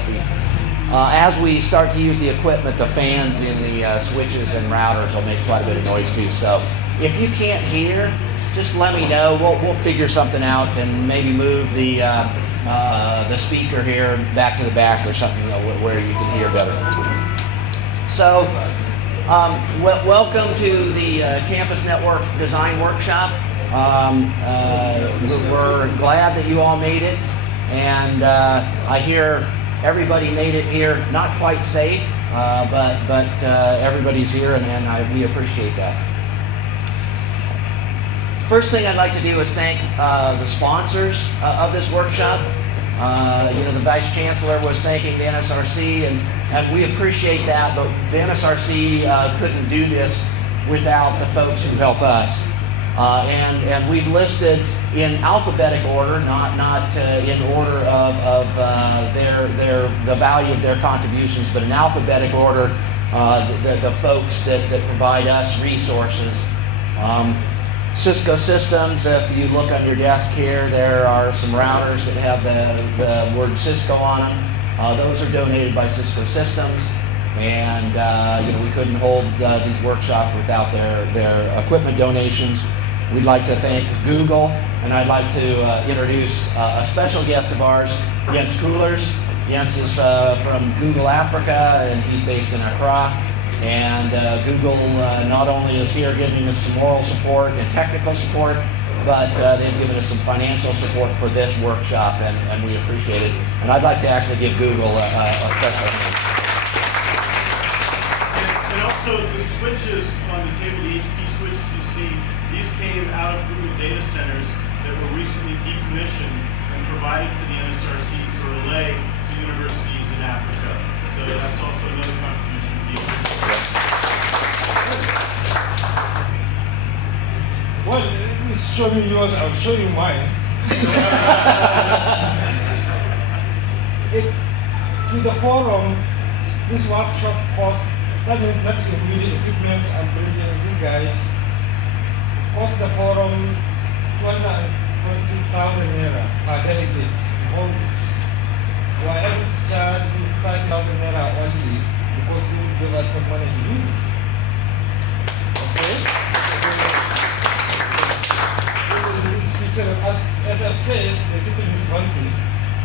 noisy. As we start to use the equipment, the fans in the switches and routers will make quite a bit of noise too. So if you can't hear, just let me know. We'll figure something out and maybe move the speaker here back to the back or something, where you can hear better. So welcome to the Campus Network Design Workshop. We're glad that you all made it, and I hear everybody made it here, not quite safe, but everybody's here, and we appreciate that. First thing I'd like to do is thank the sponsors of this workshop. The Vice Chancellor was thanking the NSRC, and we appreciate that, but the NSRC couldn't do this without the folks who help us. And we've listed in alphabetical order, not in order of the value of their contributions, but in alphabetical order, the folks that provide us resources. Cisco Systems, if you look on your desk here, there are some routers that have the word Cisco on them. Those are donated by Cisco Systems, and we couldn't hold these workshops without their equipment donations. We'd like to thank Google, and I'd like to introduce a special guest of ours, Jens Koolers. Jens is from Google Africa, and he's based in Accra. And Google not only is here giving us some moral support and technical support, but they've given us some financial support for this workshop, and we appreciate it. And I'd like to actually give Google a special hand. And also the switches on the table, the HP switches you see, these came out of Google data centers that were recently decommissioned and provided to the NSRC to relay to universities in Africa. So that's also another contribution to the Well, it's showing me yours, I'll show you mine. To the forum, this workshop cost, that means not including equipment and bringing these guys, it cost the forum 220,000 naira per delegate to hold this. We are able to charge 5,000 naira only because we would give us some money to do this. Okay? This feature, as I've said, the tickle is fancy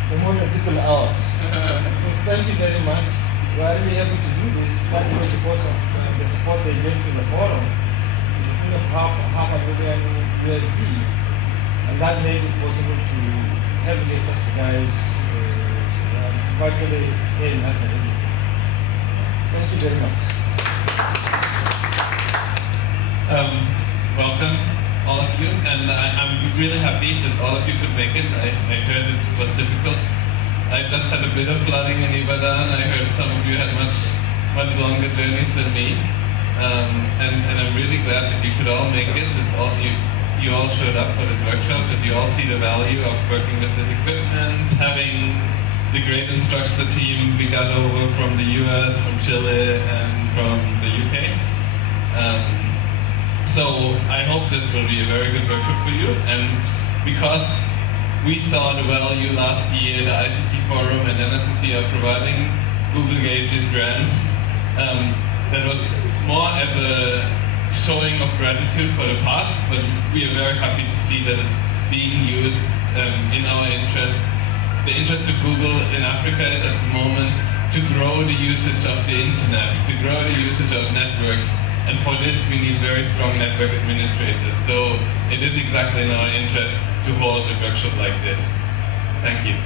for more than tickle hours. So thank you very much. We are really able to do this, partly because of the support they gave to the forum, in the tune of half a million USD, and that made it possible to heavily subsidize virtually in academia. Thank you very much. Welcome, all of you, and I'm really happy that all of you could make it. I heard it was difficult. I just had a bit of flooding in Ibadan. I heard some of you had much longer journeys than me, and I'm really glad that you could all make it. That you all showed up for this workshop. That you all see the value of working with this equipment, having the great instructor team we got over from the US, from Chile, and from the UK. So I hope this will be a very good workshop for you, and because we saw the value last year, the ICT Forum and NSRC are providing, Google gave these grants. That was more as a showing of gratitude for the past, but we are very happy to see that it's being used in our interest. The interest of Google in Africa is at the moment to grow the usage of the internet, to grow the usage of networks, and for this we need very strong network administrators. So it is exactly in our interest to hold a workshop like this. Thank you.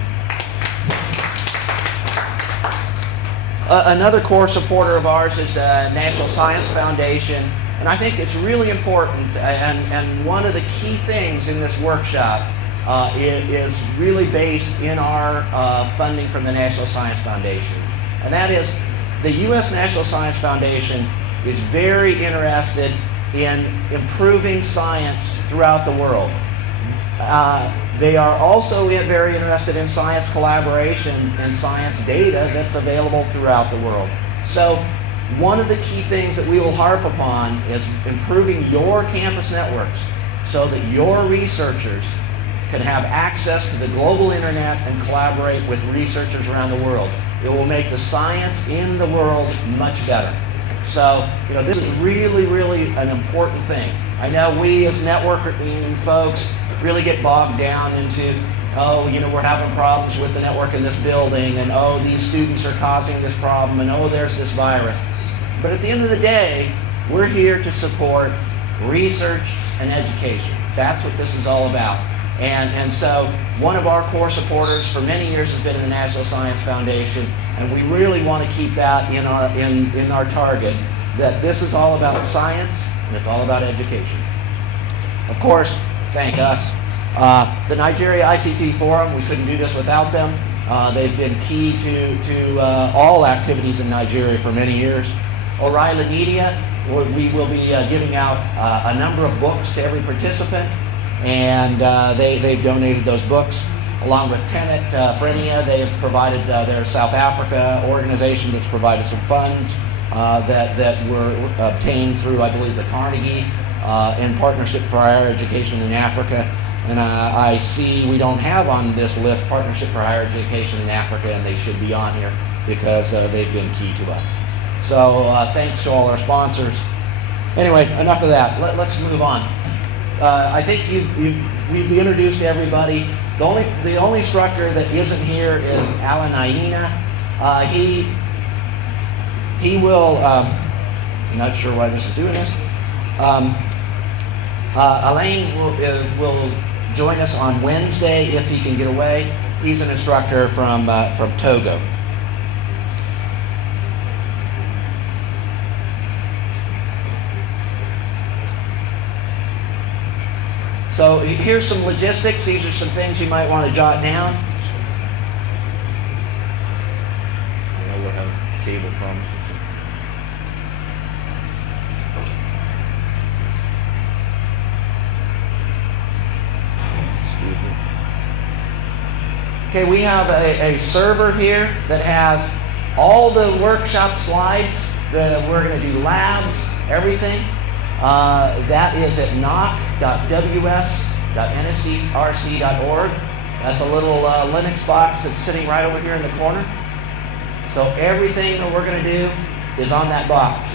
Another core supporter of ours is the National Science Foundation, and I think it's really important, and one of the key things in this workshop is really based in our funding from the National Science Foundation. And that is, the U.S. National Science Foundation is very interested in improving science throughout the world. They are also very interested in science collaboration and science data that's available throughout the world. So one of the key things that we will harp upon is improving your campus networks so that your researchers can have access to the global internet and collaborate with researchers around the world. It will make the science in the world much better. So, this is really, really an important thing. I know we as networking folks really get bogged down into, we're having problems with the network in this building, and these students are causing this problem, and there's this virus. But at the end of the day, we're here to support research and education. That's what this is all about. And so one of our core supporters for many years has been in the National Science Foundation, and we really want to keep that in our target, that this is all about science and it's all about education. Of course, thank us. The Nigeria ICT Forum, we couldn't do this without them. They've been key to all activities in Nigeria for many years. O'Reilly Media, we will be giving out a number of books to every participant, and they've donated those books. Along with Tenet Frenia, they've provided their South Africa organization that's provided some funds that were obtained through, I believe, the Carnegie in Partnership for Higher Education in Africa. And I see we don't have on this list Partnership for Higher Education in Africa, and they should be on here because they've been key to us. So thanks to all our sponsors. Anyway, enough of that. Let's move on. I think we've introduced everybody. The only instructor that isn't here is Alan Aina. He will. I'm not sure why this is doing this. Alain will join us on Wednesday if he can get away. He's an instructor from Togo. So here's some logistics. These are some things you might want to jot down. I know we'll have cable problems or something. Excuse me. Okay, we have a server here that has all the workshop slides. We're going to do labs, everything. That is at knock.ws.nsrc.org. That's a little Linux box that's sitting right over here in the corner. So everything that we're going to do is on that box.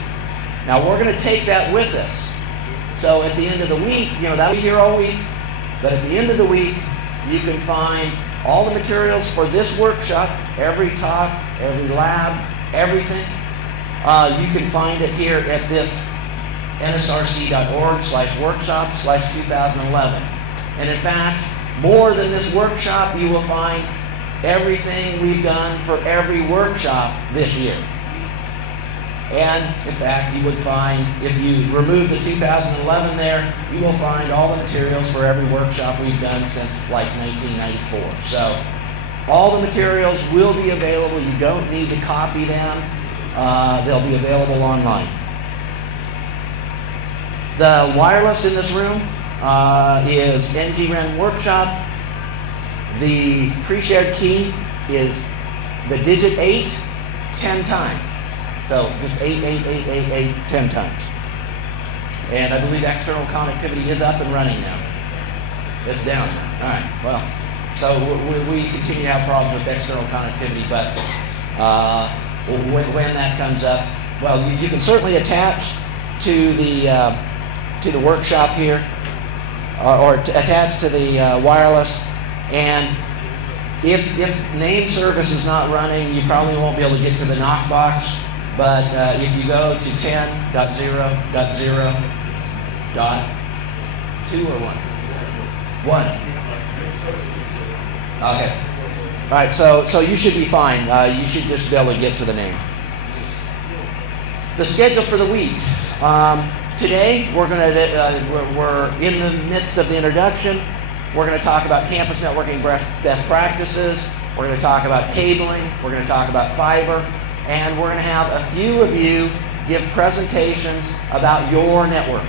Now we're going to take that with us. So at the end of the week, that'll be here all week, but at the end of the week, you can find all the materials for this workshop, every talk, every lab, everything. You can find it here at this nsrc.org/workshop/2011. And in fact, more than this workshop, you will find everything we've done for every workshop this year. And in fact, you would find, if you remove the 2011 there, you will find all the materials for every workshop we've done since like 1994. So all the materials will be available. You don't need to copy them. They'll be available online. The wireless in this room is REN Workshop. The pre-shared key is the digit 8 10 times. So just 8, 8, 8, 8, 8, 10 times. And I believe external connectivity is up and running now. It's down now. All right, well, so we continue to have problems with external connectivity, but when that comes up, well, you can certainly attach to the workshop here, or attach to the wireless, and if name service is not running, you probably won't be able to get to the knock box, but if you go to 10.0.0.2 or 1? 1. Okay. All right, so you should be fine. You should just be able to get to the name. The schedule for the week. Today, we're in the midst of the introduction. We're going to talk about campus networking best practices. We're going to talk about cabling. We're going to talk about fiber. And we're going to have a few of you give presentations about your network.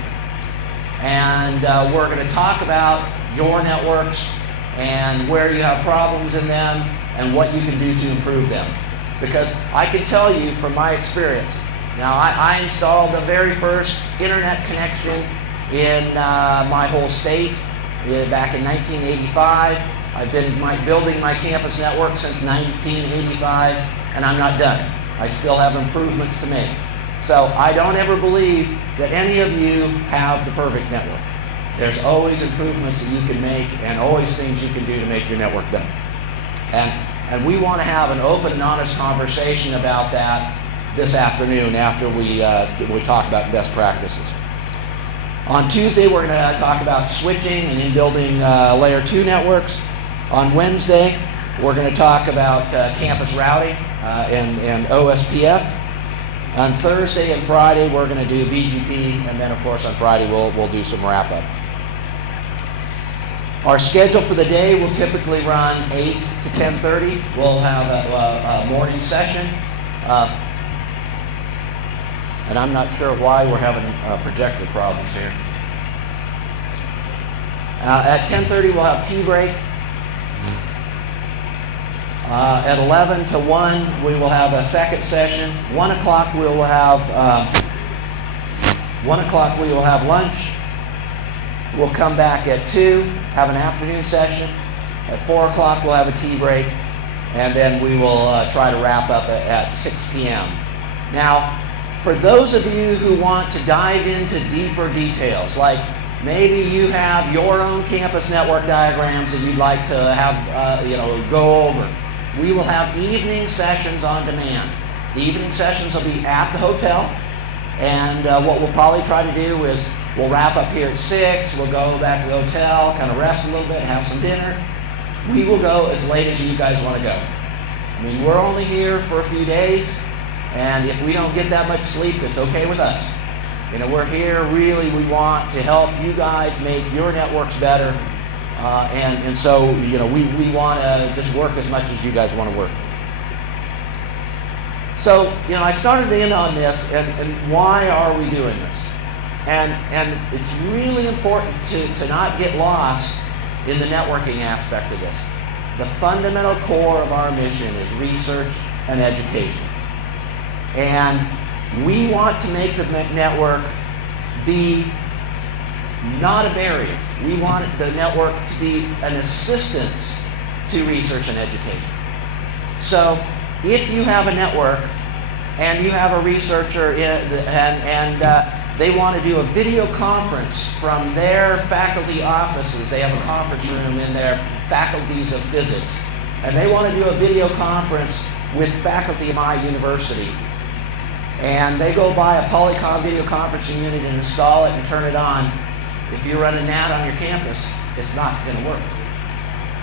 And we're going to talk about your networks and where you have problems in them and what you can do to improve them. Because I can tell you from my experience, now, I installed the very first internet connection in my whole state back in 1985. I've been building my campus network since 1985, and I'm not done. I still have improvements to make. So I don't ever believe that any of you have the perfect network. There's always improvements that you can make and always things you can do to make your network better. And we want to have an open and honest conversation about that this afternoon after we talk about best practices. On Tuesday, we're going to talk about switching and in building layer 2 networks. On Wednesday, we're going to talk about campus routing and OSPF. On Thursday and Friday, we're going to do BGP, and then of course on Friday we'll do some wrap up. Our schedule for the day will typically run 8 to 10:30. We'll have a morning session. And I'm not sure why we're having projector problems here. At 10:30 we'll have tea break. At 11 to 1 we will have a second session. 1 o'clock we will have 1 o'clock we will have lunch. We'll come back at 2, have an afternoon session. At 4 o'clock we'll have a tea break, and then we will try to wrap up at 6 p.m. Now, for those of you who want to dive into deeper details, like maybe you have your own campus network diagrams that you'd like to have go over, we will have evening sessions on demand. The evening sessions will be at the hotel, and what we'll probably try to do is we'll wrap up here at 6, we'll go back to the hotel, kind of rest a little bit, have some dinner. We will go as late as you guys want to go. I mean, we're only here for a few days, and if we don't get that much sleep, it's okay with us. You know, we're here really, we want to help you guys make your networks better, and so, you know, we want to just work as much as you guys want to work. So, you know, I started in on this, and why are we doing this? And it's really important to not get lost in the networking aspect of this. The fundamental core of our mission is research and education. And we want to make the network be not a barrier. We want the network to be an assistance to research and education. So if you have a network and you have a researcher they want to do a video conference from their faculty offices. They have a conference room in their faculties of physics. And they want to do a video conference with faculty at my university. And they go buy a Polycom video conferencing unit and install it and turn it on. If you run a NAT on your campus, it's not going to work.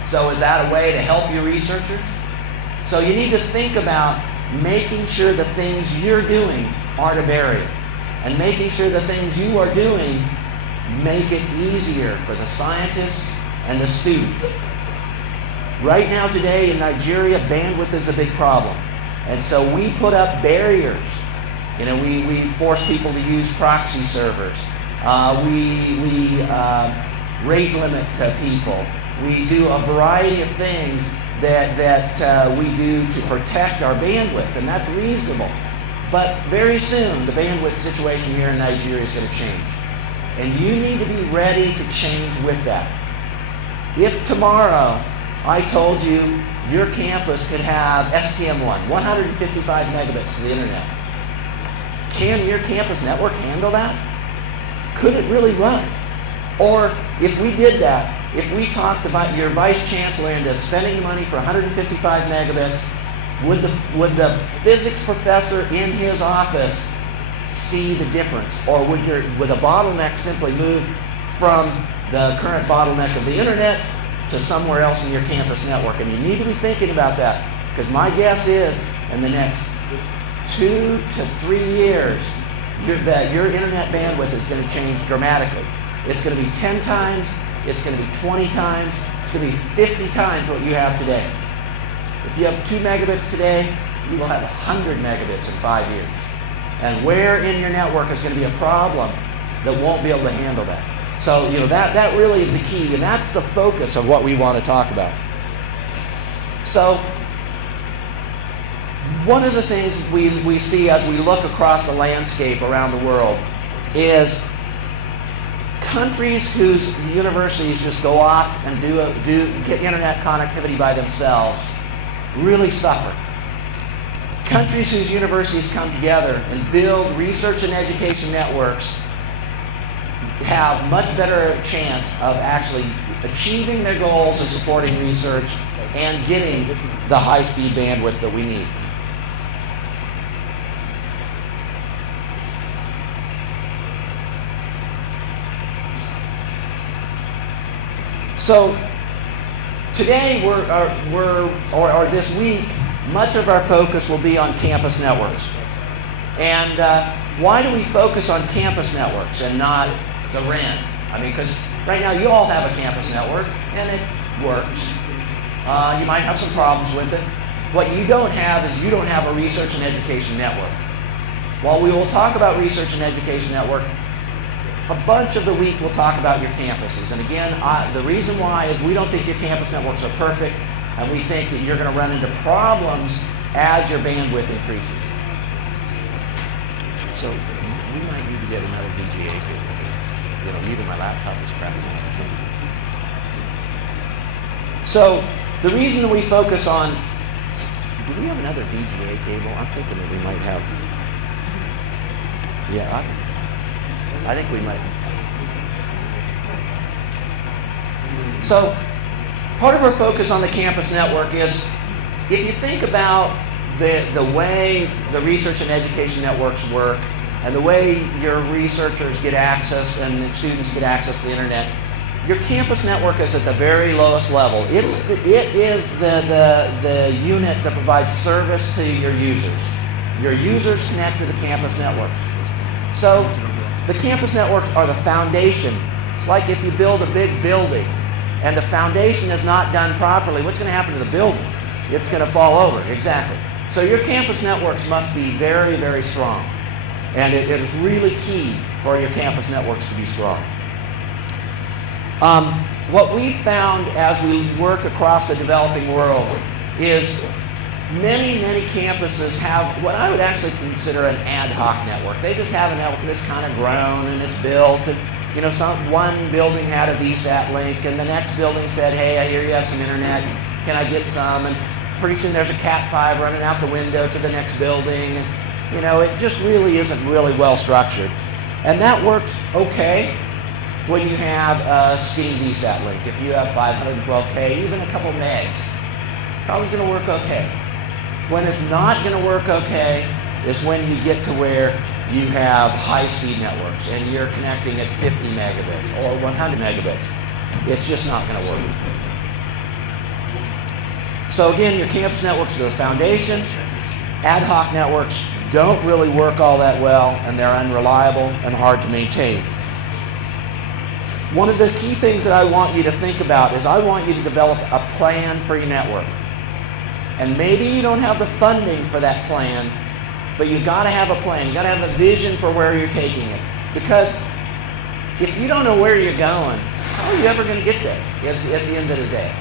So is that a way to help your researchers? So you need to think about making sure the things you're doing aren't a barrier. And making sure the things you are doing make it easier for the scientists and the students. Right now today in Nigeria, bandwidth is a big problem. And so we put up barriers. You know, we force people to use proxy servers. We rate limit people. We do a variety of things that we do to protect our bandwidth, and that's reasonable. But very soon, the bandwidth situation here in Nigeria is going to change. And you need to be ready to change with that. If tomorrow I told you your campus could have STM1, 155 megabits to the internet, can your campus network handle that? Could it really run? Or if we did that, if we talked about your vice chancellor into spending the money for 155 megabits, would the physics professor in his office see the difference? Or would a bottleneck simply move from the current bottleneck of the internet to somewhere else in your campus network? And you need to be thinking about that, because my guess is in the next 2 to 3 years, your internet bandwidth is going to change dramatically. It's going to be 10 times, it's going to be 20 times, it's going to be 50 times what you have today. If you have 2 megabits today, you will have 100 megabits in 5 years. And where in your network is going to be a problem that won't be able to handle that? So, you know, that really is the key, and that's the focus of what we want to talk about. So, one of the things we see as we look across the landscape around the world is countries whose universities just go off and get internet connectivity by themselves really suffer. Countries whose universities come together and build research and education networks have much better chance of actually achieving their goals of supporting research and getting the high-speed bandwidth that we need. So today or this week, much of our focus will be on campus networks. And why do we focus on campus networks and not the REN? I mean, because right now you all have a campus network and it works. You might have some problems with it. What you don't have is you don't have a research and education network. While we will talk about research and education network, a bunch of the week we'll talk about your campuses. And again, the reason why is we don't think your campus networks are perfect, and we think that you're going to run into problems as your bandwidth increases. So we might need to get another VGA cable. You know, even my laptop is crappy. So the reason we focus on, do we have another VGA cable? I'm thinking that we might have. Yeah, I think we might. So part of our focus on the campus network is, if you think about the way the research and education networks work and the way your researchers get access and the students get access to the internet, your campus network is at the very lowest level. It is the unit that provides service to your users. Your users connect to the campus networks. So the campus networks are the foundation. It's like if you build a big building and the foundation is not done properly, what's going to happen to the building? It's going to fall over, exactly. So your campus networks must be very, very strong. And it is really key for your campus networks to be strong. What we found as we work across the developing world is many campuses have what I would actually consider an ad hoc network. They just have a network that's kind of grown and it's built, and you know, one building had a VSAT link and the next building said, hey, I hear you have some internet, can I get some? And pretty soon there's a Cat5 running out the window to the next building, and you know, it just really isn't really well structured. And that works okay when you have a skinny VSAT link. If you have 512K, even a couple megs, probably going to work okay. When it's not going to work okay is when you get to where you have high-speed networks and you're connecting at 50 megabits or 100 megabits. It's just not going to work. So again, your campus networks are the foundation. Ad hoc networks don't really work all that well, and they're unreliable and hard to maintain. One of the key things that I want you to think about is I want you to develop a plan for your network. And maybe you don't have the funding for that plan, but you got to have a plan. You got to have a vision for where you're taking it. Because if you don't know where you're going, how are you ever going to get there at the end of the day?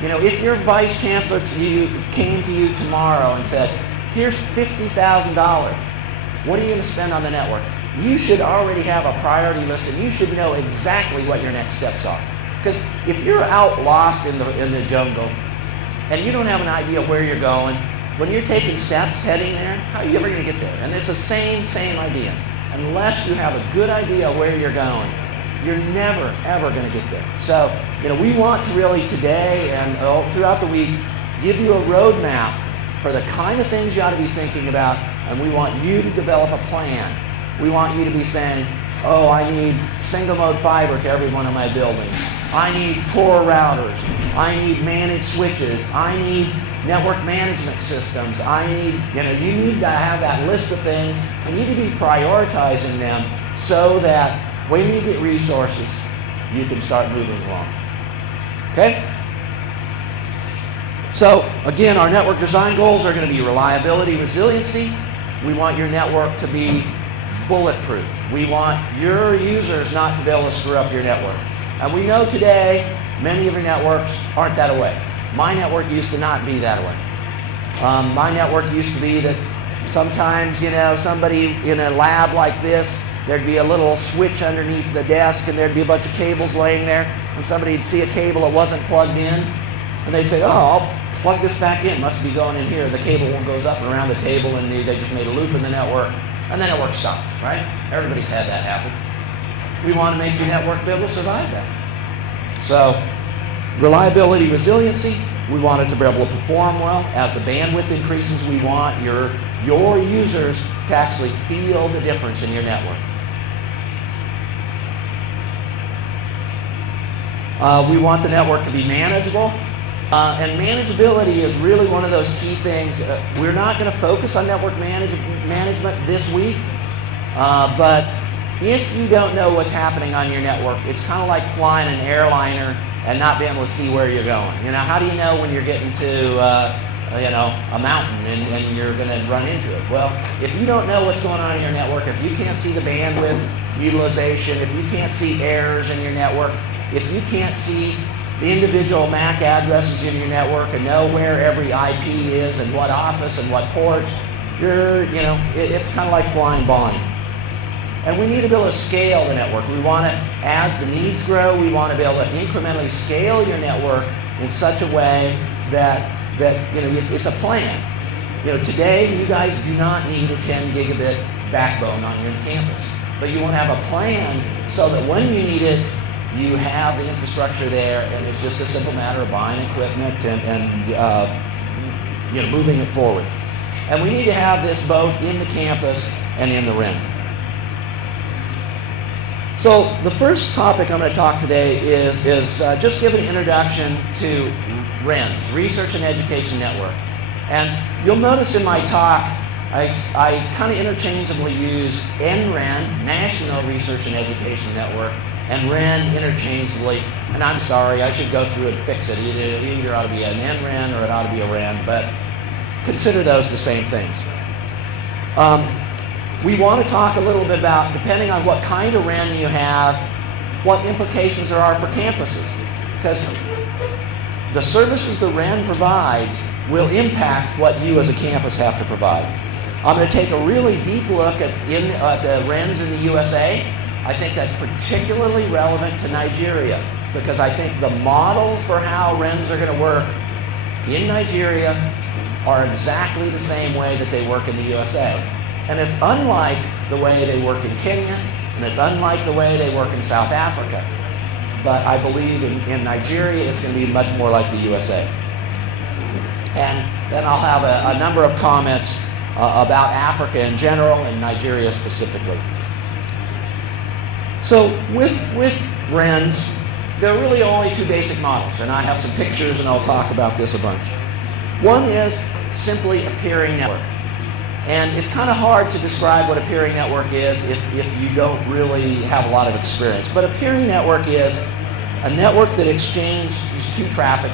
You know, if your vice chancellor came to you tomorrow and said, here's $50,000, what are you going to spend on the network? You should already have a priority list, and you should know exactly what your next steps are. Because if you're out lost in the jungle, and you don't have an idea where you're going, when you're taking steps heading there, how are you ever going to get there? And it's the same idea. Unless you have a good idea where you're going, you're never, ever going to get there. So, you know, we want to really today and throughout the week give you a roadmap for the kind of things you ought to be thinking about, and we want you to develop a plan. We want you to be saying, oh, I need single mode fiber to every one of my buildings. I need core routers. I need managed switches. I need network management systems. I need, you need to have that list of things. You need to be prioritizing them so that when you get resources, you can start moving along. Okay? So, again, our network design goals are going to be reliability, resiliency. We want your network to be bulletproof. We want your users not to be able to screw up your network. And we know today, many of your networks aren't that way. My network used to not be that way. My network used to be that sometimes, somebody in a lab like this, there'd be a little switch underneath the desk, and there'd be a bunch of cables laying there, and somebody'd see a cable that wasn't plugged in, and they'd say, oh, I'll plug this back in, must be going in here. The cable goes up and around the table, and they just made a loop in the network, and the network stops, right? Everybody's had that happen. We want to make your network be able to survive that. So, reliability, resiliency, we want it to be able to perform well. As the bandwidth increases, we want your users to actually feel the difference in your network. We want the network to be manageable. And manageability is really one of those key things. We're not going to focus on network management this week, but if you don't know what's happening on your network, it's kind of like flying an airliner and not being able to see where you're going. You know, how do you know when you're getting to a mountain and you're going to run into it? Well, if you don't know what's going on in your network, if you can't see the bandwidth utilization, if you can't see errors in your network, if you can't see the individual MAC addresses in your network and know where every IP is and what office and what port, it's kind of like flying blind. And we need to be able to scale the network. We want to, as the needs grow, we want to be able to incrementally scale your network in such a way that it's a plan. Today you guys do not need a 10 gigabit backbone on your campus, but you want to have a plan so that when you need it, you have the infrastructure there, and it's just a simple matter of buying equipment and moving it forward. And we need to have this both in the campus and in the REN. So the first topic I'm going to talk today is just give an introduction to RENs, Research and Education Network. And you'll notice in my talk, I kind of interchangeably use NREN, National Research and Education Network, and REN interchangeably. And I'm sorry, I should go through and fix it. It either ought to be an NREN or it ought to be a REN, but consider those the same things. We want to talk a little bit about, depending on what kind of REN you have, what implications there are for campuses. Because the services the REN provides will impact what you as a campus have to provide. I'm going to take a really deep look at the RENs in the USA. I think that's particularly relevant to Nigeria, because I think the model for how RENs are going to work in Nigeria are exactly the same way that they work in the USA. And it's unlike the way they work in Kenya, and it's unlike the way they work in South Africa. But I believe in Nigeria, it's going to be much more like the USA. And then I'll have a number of comments about Africa in general and Nigeria specifically. So with RENs, there are really only two basic models, and I have some pictures and I'll talk about this a bunch. One is simply a peering network. And it's kind of hard to describe what a peering network is if you don't really have a lot of experience. But a peering network is a network that exchanges traffic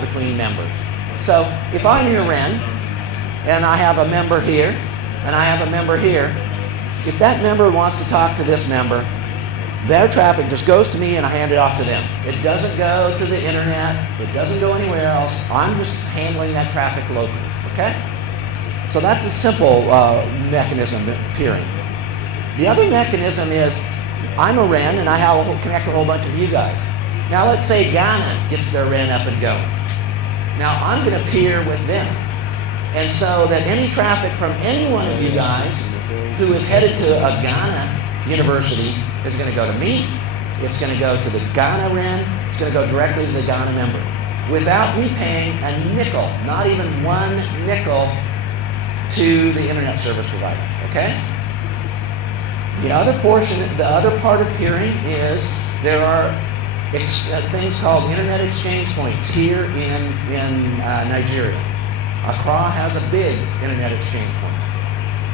between members. So if I'm your REN, and I have a member here, and I have a member here, if that member wants to talk to this member, their traffic just goes to me and I hand it off to them. It doesn't go to the internet, it doesn't go anywhere else. I'm just handling that traffic locally, okay? So that's a simple mechanism of peering. The other mechanism is, I'm a REN and I connect a whole bunch of you guys. Now let's say Ghana gets their REN up and going. Now I'm going to peer with them. And so that any traffic from any one of you guys who is headed to a Ghana university is going to go to me, it's going to go to the Ghana REN, it's going to go directly to the Ghana member, without me paying a nickel, not even one nickel, to the internet service providers, okay? The other part of peering is there are things called internet exchange points here in Nigeria. Accra has a big internet exchange point.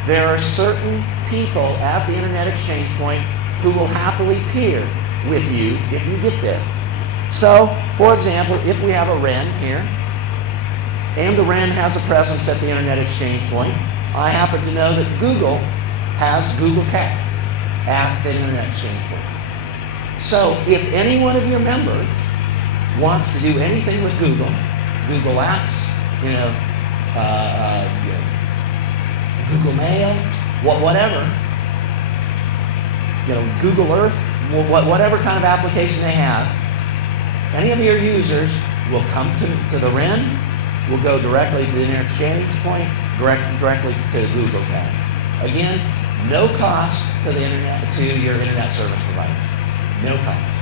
There are certain people at the internet exchange point who will happily peer with you if you get there. So, for example, if we have a REN here, and the REN has a presence at the internet exchange point, I happen to know that Google has Google Cache at the internet exchange point. So if any one of your members wants to do anything with Google Apps, Google Mail, whatever, Google Earth, whatever kind of application they have, any of your users will come to the REN, will go directly to the Internet Exchange Point, directly to the Google Cache. Again, no cost to your internet service providers. No cost,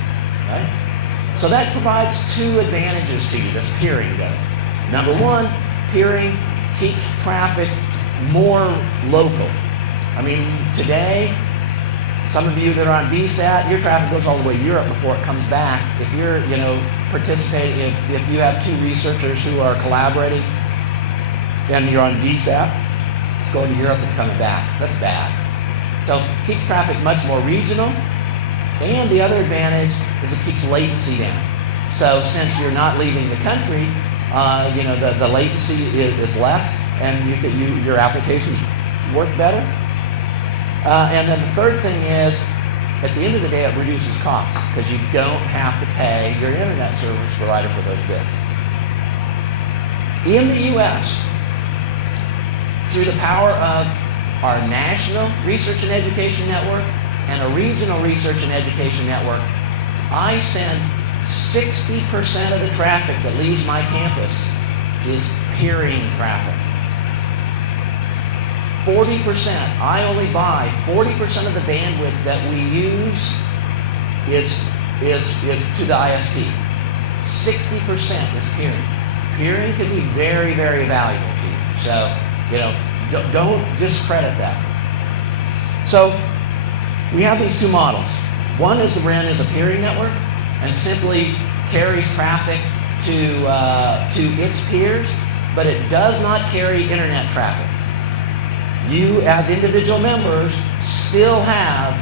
right? So that provides two advantages to you, this peering does. Number one, peering keeps traffic more local. I mean, today, some of you that are on VSAT, your traffic goes all the way to Europe before it comes back. If you're, participating, if you have two researchers who are collaborating and you're on VSAT, it's going to Europe and coming back. That's bad. So it keeps traffic much more regional, and the other advantage is it keeps latency down. So since you're not leaving the country, the latency is less, and your applications work better. And then the third thing is, at the end of the day, it reduces costs because you don't have to pay your internet service provider for those bits. In the US, through the power of our national research and education network and a regional research and education network, I send 60% of the traffic that leaves my campus is peering traffic. 40%, I only buy 40% of the bandwidth that we use is to the ISP. 60% is peering. Peering can be very, very valuable to you. So, don't discredit that. So, we have these two models. One is the REN is a peering network and simply carries traffic to its peers, but it does not carry internet traffic. You, as individual members, still have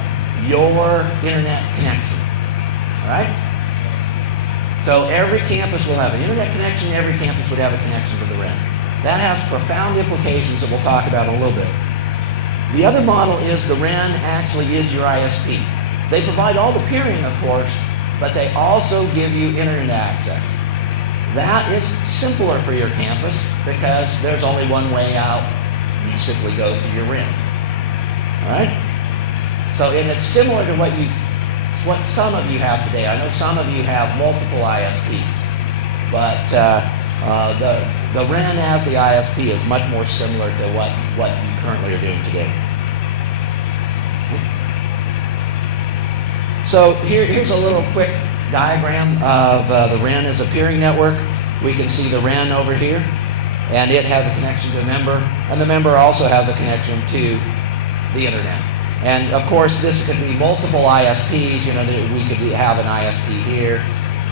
your internet connection, all right? So every campus will have an internet connection, every campus would have a connection to the REN. That has profound implications that we'll talk about in a little bit. The other model is the REN actually is your ISP. They provide all the peering, of course, but they also give you internet access. That is simpler for your campus because there's only one way out. You simply go to your REN. All right? So, and it's similar to what some of you have today. I know some of you have multiple ISPs, but the REN as the ISP is much more similar to what you currently are doing today. So here's a little quick diagram of the REN as a peering network. We can see the REN over here, and it has a connection to a member, and the member also has a connection to the internet. And of course, this could be multiple ISPs. We could have an ISP here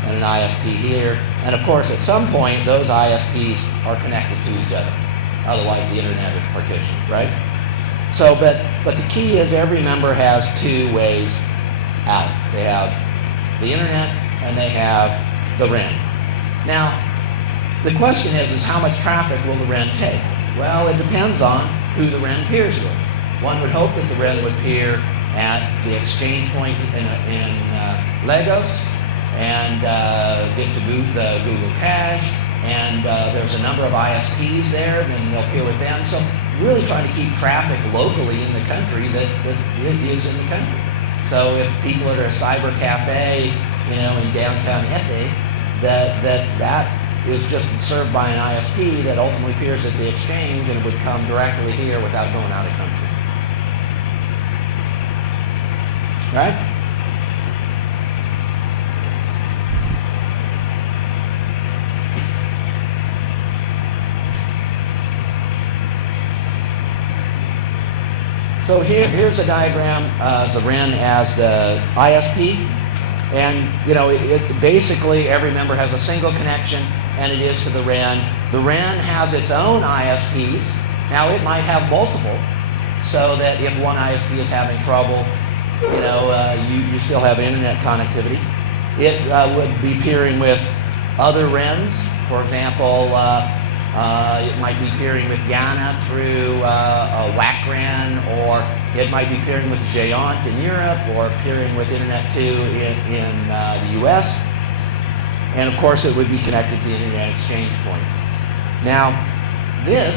and an ISP here, and of course, at some point, those ISPs are connected to each other. Otherwise, the internet is partitioned, right? So, but the key is every member has two ways out. They have the internet and they have the REN. Now, the question is how much traffic will the REN take? Well, it depends on who the REN peers with. One would hope that the REN would peer at the exchange point in Lagos and get to the Google Cache, and there's a number of ISPs there, then they'll peer with them. So really trying to keep traffic locally in the country that is in the country. So if people are at a cyber cafe, in downtown Efe, that is just served by an ISP that ultimately peers at the exchange, and it would come directly here without going out of country. Right? So here's a diagram of the REN as the ISP, and basically every member has a single connection, and it is to the REN. The REN has its own ISPs. Now it might have multiple, so that if one ISP is having trouble, you still have internet connectivity. It would be peering with other RENs. For example, it might be peering with Ghana through WAC-REN, or it might be peering with Géant in Europe, or peering with Internet 2 in the US. And of course, it would be connected to the Internet Exchange Point. Now, this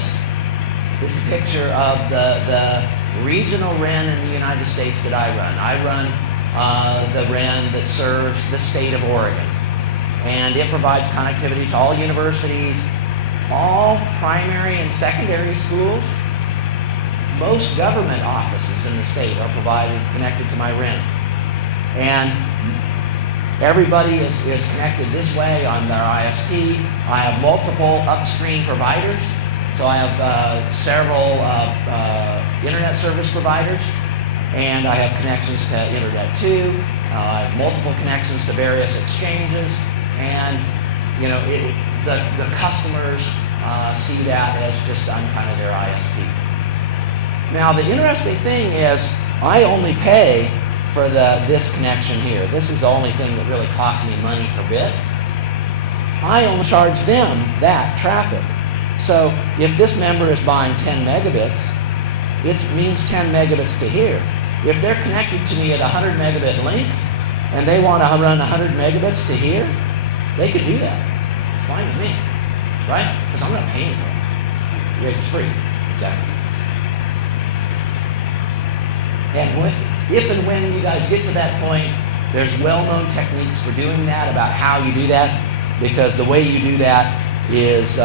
is a picture of the regional REN in the United States that I run. I run the REN that serves the state of Oregon. And it provides connectivity to all universities, all primary and secondary schools. Most government offices in the state are connected to my REN. And everybody is connected this way on their ISP. I have multiple upstream providers. So I have several internet service providers, and I have connections to Internet 2. I have multiple connections to various exchanges, and you know, the customers see that as just I'm kind of their ISP. Now the interesting thing is I only pay for this connection here. This is the only thing that really costs me money per bit. I only charge them that traffic. So if this member is buying 10 megabits, it means 10 megabits to here. If they're connected to me at a 100 megabit link and they want to run 100 megabits to here, they could do that. It's fine with me, right? Because I'm not paying for it. It's free, exactly. And if and when you guys get to that point, there's well-known techniques for doing that, about how you do that, because the way you do that is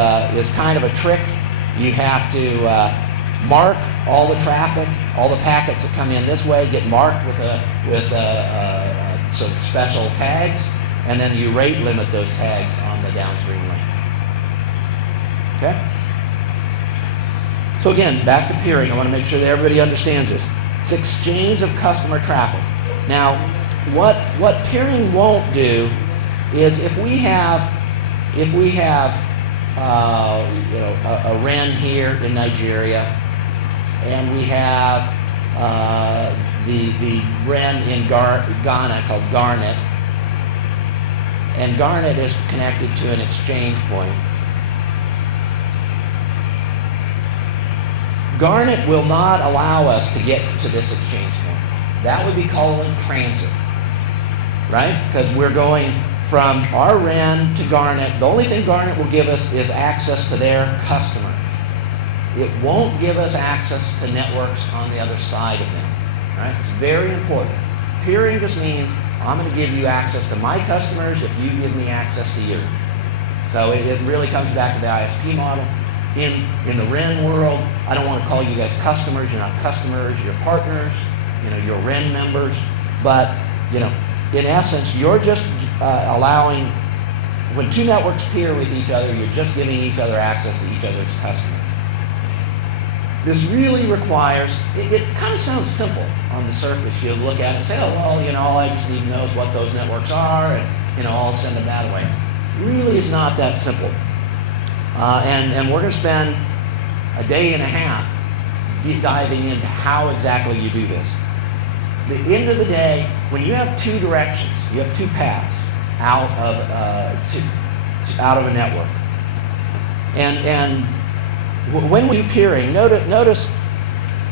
kind of a trick. You have to mark all the traffic, all the packets that come in this way get marked with some special tags, and then you rate limit those tags on the downstream link. Okay? So again, back to peering. I want to make sure that everybody understands this. It's exchange of customer traffic. Now, what peering won't do is if we have a REN here in Nigeria, and we have the REN in Ghana called Garnet, and Garnet is connected to an exchange point. Garnet will not allow us to get to this exchange point. That would be called transit, right? Because we're going from our REN to Garnet. The only thing Garnet will give us is access to their customers. It won't give us access to networks on the other side of them, right? It's very important. Peering just means I'm going to give you access to my customers if you give me access to yours. So it really comes back to the ISP model. In the REN world, I don't want to call you guys customers. You're not customers. You're partners. You know, you're REN members. But you know, in essence, you're just allowing, when two networks peer with each other, you're just giving each other access to each other's customers. This really requires, it kind of sounds simple on the surface. You look at it and say, oh, well, you know, all I just need to know is what those networks are, and, you know, I'll send them that way. It really is not that simple. And we're going to spend a day and a half diving into how exactly you do this. The end of the day, when you have two directions, you have two paths out of a network. And when we're peering, notice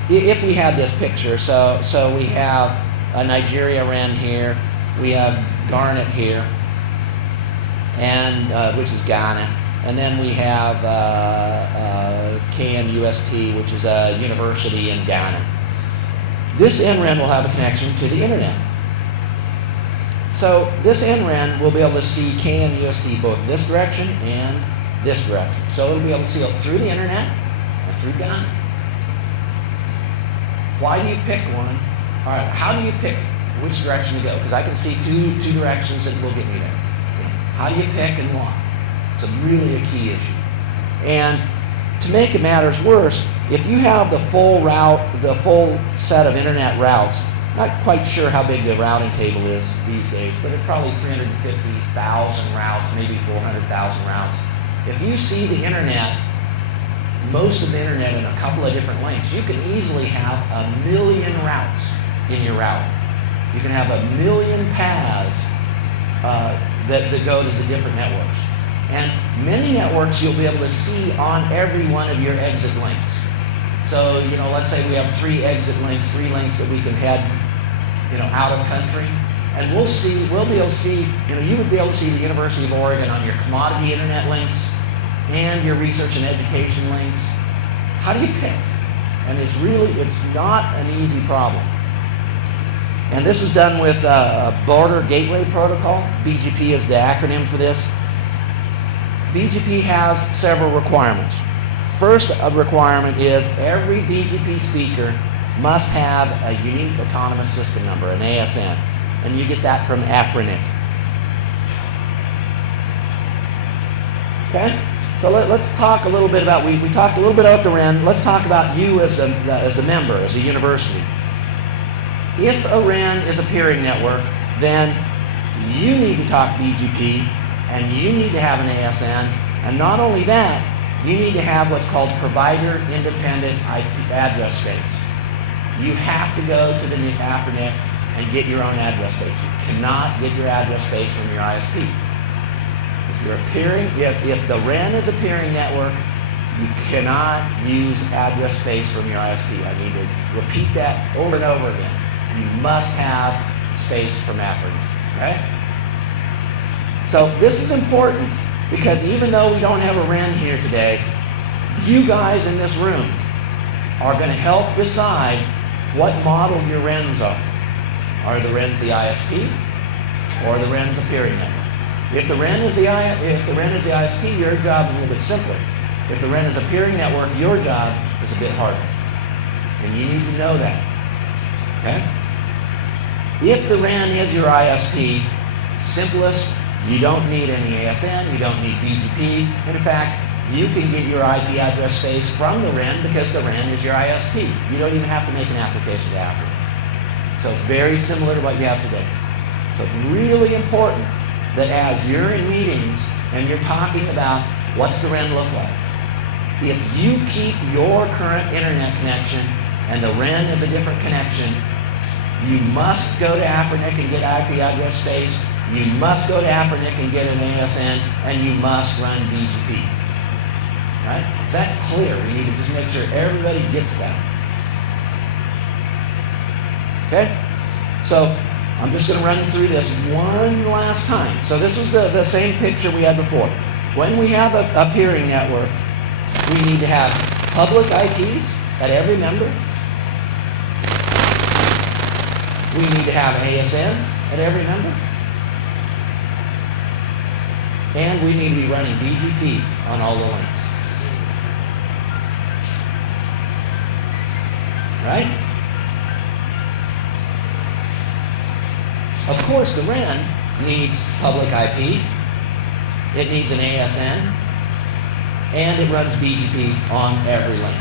if we had this picture, so we have a Nigeria REN here, we have Garnet here, and which is Ghana, and then we have KNUST, which is a university in Ghana. This NREN will have a connection to the internet. So this NREN will be able to see KNUST both this direction and this direction. So it'll be able to see it through the internet and through Ghana. Why do you pick one? All right, how do you pick which direction to go? Because I can see two directions that will get me there. How do you pick and why? It's really a key issue. And to make it matters worse, if you have the full route, the full set of internet routes, not quite sure how big the routing table is these days, but it's probably 350,000 routes, maybe 400,000 routes. If you see the internet, most of the internet in a couple of different links, you can easily have 1 million routes in your route. You can have 1 million paths that go to the different networks. And many networks you'll be able to see on every one of your exit links. So, you know, let's say we have 3 exit links, 3 links that we can head, you know, out of country. And we'll be able to see, you know, you would be able to see the University of Oregon on your commodity internet links and your research and education links. How do you pick? And it's not an easy problem. And this is done with Border Gateway Protocol. BGP is the acronym for this. BGP has several requirements. First requirement is every BGP speaker must have a unique autonomous system number, an ASN, and you get that from AFRINIC. Okay? So let's talk a little bit about, we talked a little bit about the REN. Let's talk about you as a member, as a university. If a REN is a peering network, then you need to talk BGP, and you need to have an ASN, and not only that, you need to have what's called provider independent IP address space. You have to go to the AFRINIC and get your own address space. You cannot get your address space from your ISP. If you're a peering, if the REN is a peering network, you cannot use address space from your ISP. I need to repeat that over and over again. You must have space from AFRINIC, okay? So this is important because even though we don't have a REN here today, you guys in this room are going to help decide what model your RENs are. Are the RENs the ISP or the RENs a peering network? If the REN is the ISP, your job is a little bit simpler. If the REN is a peering network, your job is a bit harder. And you need to know that. Okay? If the REN is your ISP, simplest, you don't need any ASN, you don't need BGP. And in fact, you can get your IP address space from the REN because the REN is your ISP. You don't even have to make an application to AFRINIC. So it's very similar to what you have today. So it's really important that as you're in meetings and you're talking about what's the REN look like, if you keep your current internet connection and the REN is a different connection, you must go to AFRINIC and get IP address space, you must go to AFRINIC and get an ASN, and you must run BGP. Right? Is that clear? We need to just make sure everybody gets that. Okay? So I'm just going to run through this one last time. So this is the same picture we had before. When we have a peering network, we need to have public IPs at every member. We need to have ASN at every member. And we need to be running BGP on all the links. Right? Of course, the REN needs public IP, it needs an ASN, and it runs BGP on every link.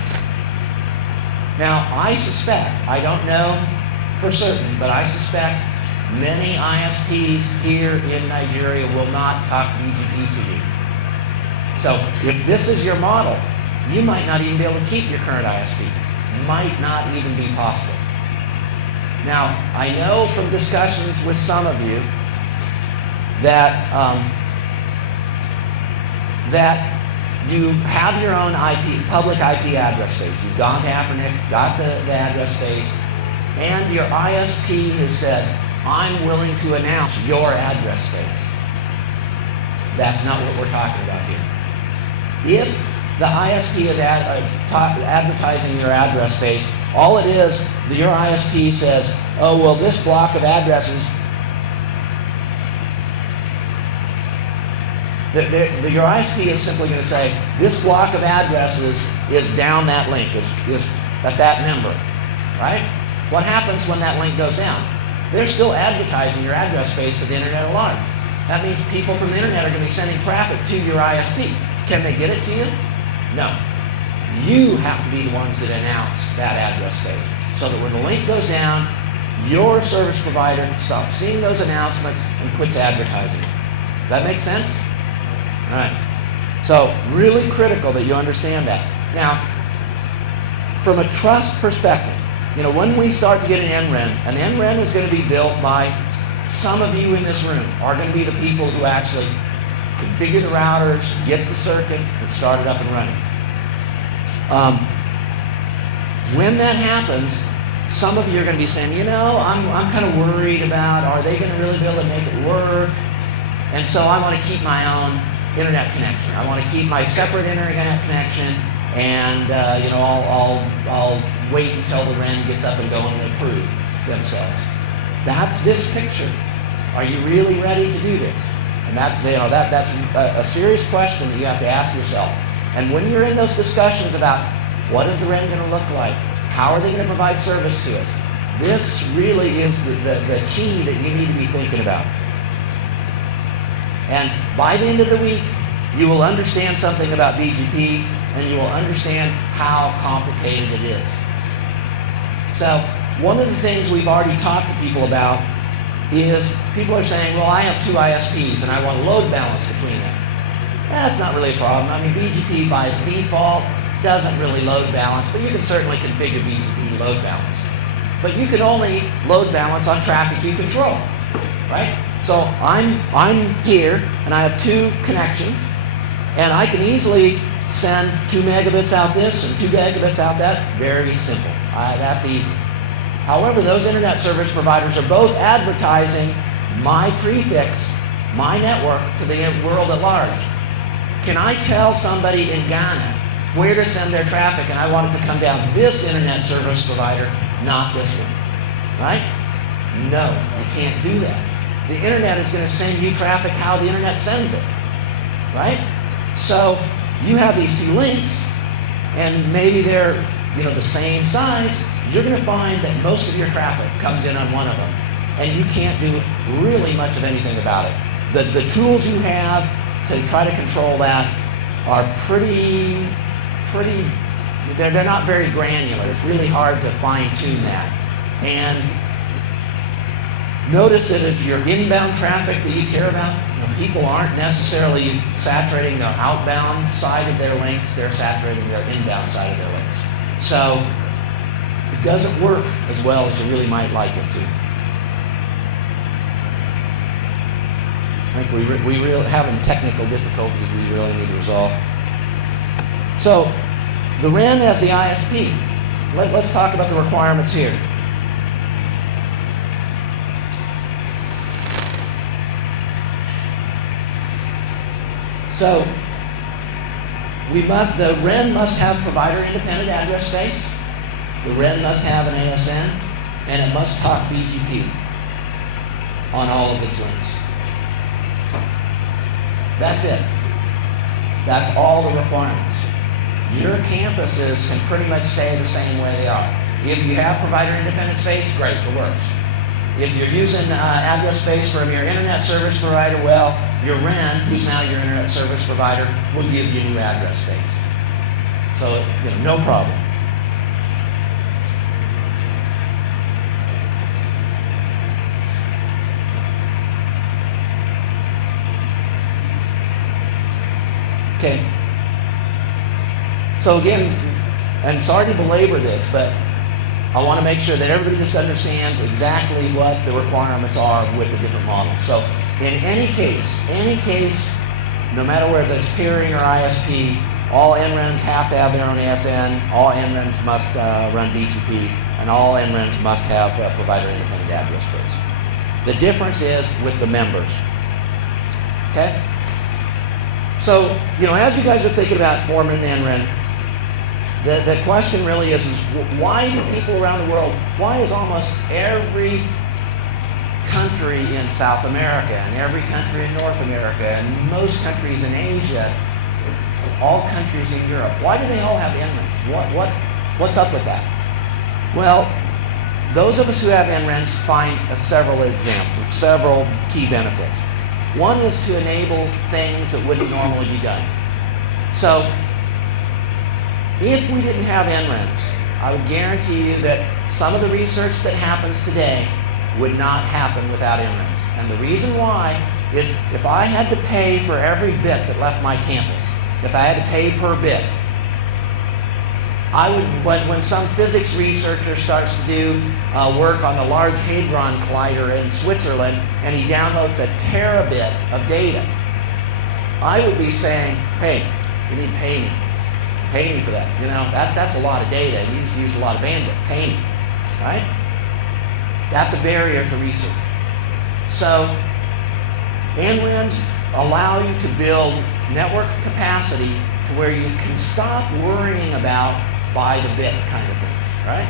Now, I suspect, I don't know for certain, but I suspect many ISPs here in Nigeria will not talk BGP to you. So, if this is your model, you might not even be able to keep your current ISP. Might not even be possible. Now, I know from discussions with some of you that you have your own public IP address space. You've gone to AFRINIC, got the address space, and your ISP has said, I'm willing to announce your address space. That's not what we're talking about here. If the ISP is advertising your address space, all it is, your ISP says, oh, well, this block of addresses, your ISP is simply going to say, this block of addresses is down that link, is at that member, right? What happens when that link goes down? They're still advertising your address space to the internet at large. That means people from the internet are going to be sending traffic to your ISP. Can they get it to you? No. You have to be the ones that announce that address space, so that when the link goes down, your service provider stops seeing those announcements and quits advertising. Does that make sense? All right. So really critical that you understand that. Now, from a trust perspective, when we start to get an NREN is going to be built by some of you in this room are going to be the people who actually configure the routers, get the circuits, and start it up and running. When that happens, some of you are going to be saying, I'm kind of worried about, are they going to really be able to make it work? And so I want to keep my own internet connection. I want to keep my separate internet connection, and I'll wait until the REN gets up and going and approve themselves. That's this picture. Are you really ready to do this? And that's a serious question that you have to ask yourself. And when you're in those discussions about what is the REN going to look like, how are they going to provide service to us, this really is the key that you need to be thinking about. And by the end of the week, you will understand something about BGP, and you will understand how complicated it is. So one of the things we've already talked to people about is people are saying, well, I have two ISPs and I want to load balance between them. That's not really a problem. I mean, BGP by its default doesn't really load balance, but you can certainly configure BGP to load balance. But you can only load balance on traffic you control, right? So I'm here and I have two connections, and I can easily send 2 megabits out this and 2 megabits out that. Very simple. That's easy. However, those internet service providers are both advertising my prefix, my network, to the world at large. Can I tell somebody in Ghana where to send their traffic, and I want it to come down this internet service provider, not this one? Right? No, you can't do that. The internet is going to send you traffic how the internet sends it. Right? So you have these two links, and maybe they're the same size. You're going to find that most of your traffic comes in on one of them, and you can't do really much of anything about it. The tools you have to try to control that are they're not very granular. It's really hard to fine-tune that. And notice that it's your inbound traffic that you care about. People aren't necessarily saturating the outbound side of their links, they're saturating their inbound side of their links. So it doesn't work as well as you really might like it to. I think we really having technical difficulties we really need to resolve. So the REN as the ISP. Let's talk about the requirements here. So the REN must have provider independent address space. The REN must have an ASN, and it must talk BGP on all of its links. That's it. That's all the requirements. Your campuses can pretty much stay the same way they are. If you have provider independent space, great, it works. If you're using address space from your internet service provider, well, your REN, who's now your internet service provider, will give you new address space. So, no problem. Okay. So again, and sorry to belabor this, but I want to make sure that everybody just understands exactly what the requirements are with the different models. So in any case, no matter whether it's peering or ISP, all NRENs have to have their own ASN, all NRENs must run BGP, and all NRENs must have provider independent address space. The difference is with the members. Okay? So, as you guys are thinking about forming an NREN, the question really is why do people around the world, why is almost every country in South America and every country in North America and most countries in Asia, all countries in Europe, why do they all have NRENs? What's up with that? Well, those of us who have NRENs find several examples, several key benefits. One is to enable things that wouldn't normally be done. So, if we didn't have NRENs, I would guarantee you that some of the research that happens today would not happen without NRENs. And the reason why is if I had to pay for every bit that left my campus, if I had to pay per bit, I would, when some physics researcher starts to do work on the Large Hadron Collider in Switzerland and he downloads a terabit of data, I would be saying, hey, you need to pay me. Pay me for that. That's a lot of data. You've used a lot of bandwidth. Pay me, right? That's a barrier to research. So NRENs allow you to build network capacity to where you can stop worrying about by the bit kind of things, right?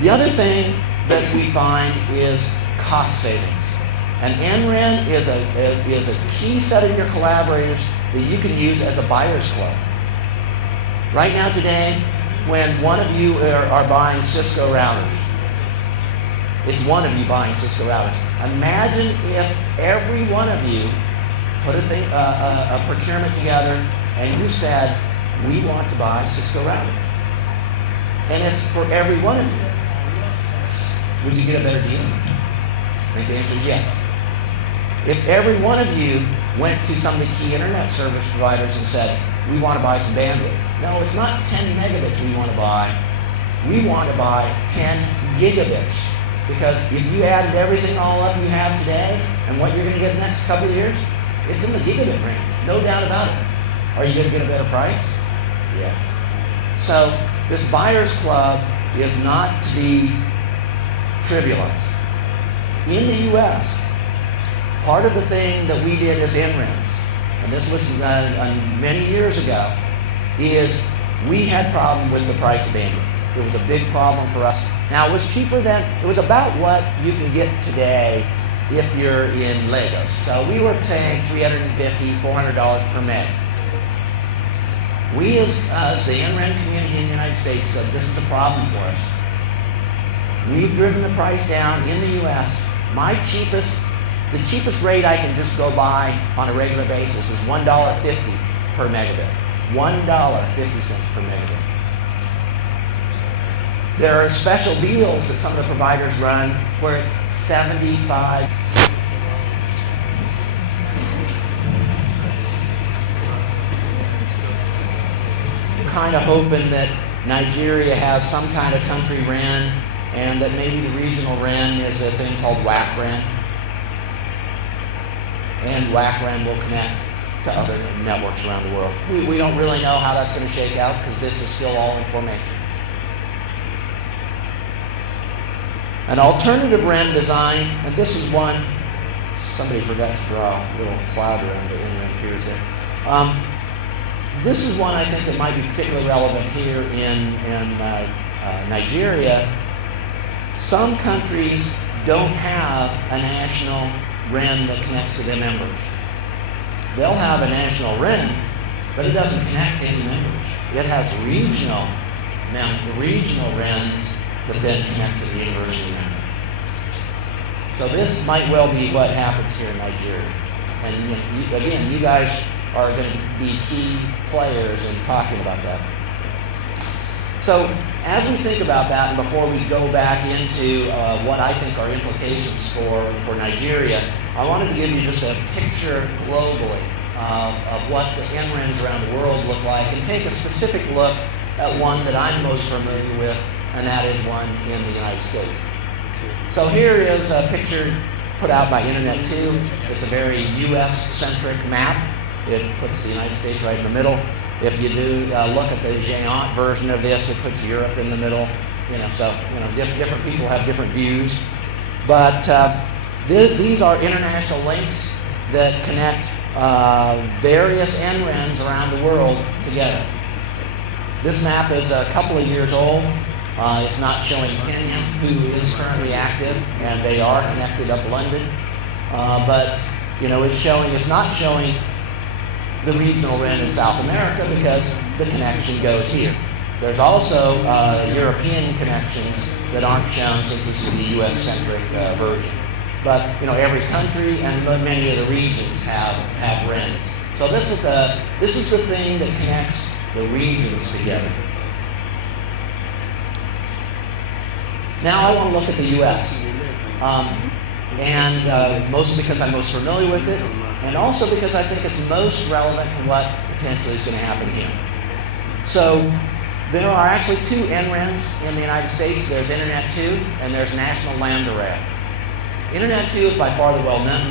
The other thing that we find is cost savings. And NREN is a key set of your collaborators that you can use as a buyer's club. Right now today, when one of you are buying Cisco routers, it's one of you buying Cisco routers. Imagine if every one of you put a procurement together and you said, we want to buy Cisco routers. And it's for every one of you. Would you get a better deal? I think the answer is yes. If every one of you went to some of the key internet service providers and said, we want to buy some bandwidth. No, it's not 10 megabits we want to buy. We want to buy 10 gigabits. Because if you added everything all up you have today and what you're going to get in the next couple of years, it's in the gigabit range, no doubt about it. Are you going to get a better price? Yes. So this buyer's club is not to be trivialized. In the US, part of the thing that we did as NRENs, and this was many years ago, is we had problem with the price of bandwidth. It was a big problem for us. Now, it was cheaper than, it was about what you can get today if you're in Lagos. So we were paying $350, $400 per meg. We as the NREN community in the United States said this is a problem for us. We've driven the price down in the US. The cheapest rate I can just go buy on a regular basis is $1.50 per megabit. $1.50 per megabit. There are special deals that some of the providers run where it's 75. Kind of hoping that Nigeria has some kind of country REN and that maybe the regional REN is a thing called WAC REN. And WAC REN will connect to other networks around the world. We don't really know how that's going to shake out because this is still all in formation. An alternative REN design, and this is one, somebody forgot to draw a little cloud around the NREN piers there. This is one I think that might be particularly relevant here in Nigeria. Some countries don't have a national REN that connects to their members. They'll have a national REN, but it doesn't connect to any members. It has regional RENs that then connect to the university REN. So this might well be what happens here in Nigeria. And again, you guys are going to be key players in talking about that. So as we think about that, and before we go back into what I think are implications for Nigeria, I wanted to give you just a picture globally of what the NRENs around the world look like and take a specific look at one that I'm most familiar with, and that is one in the United States. So here is a picture put out by Internet 2. It's a very US-centric map. It puts the United States right in the middle. If you do look at the Géant version of this, it puts Europe in the middle. Different people have different views. But these are international links that connect various NRENs around the world together. This map is a couple of years old. It's not showing Kenya, who is currently active, and they are connected up London. But it's not showing the regional REN in South America because the connection goes here. There's also European connections that aren't shown since this is the US-centric version. But every country and many of the regions have RENs. So this is the thing that connects the regions together. Now I want to look at the US. Mostly because I'm most familiar with it, and also because I think it's most relevant to what potentially is going to happen here. So there are actually two NRENs in the United States. There's Internet 2 and there's National Lambda Rail. Internet 2 is by far the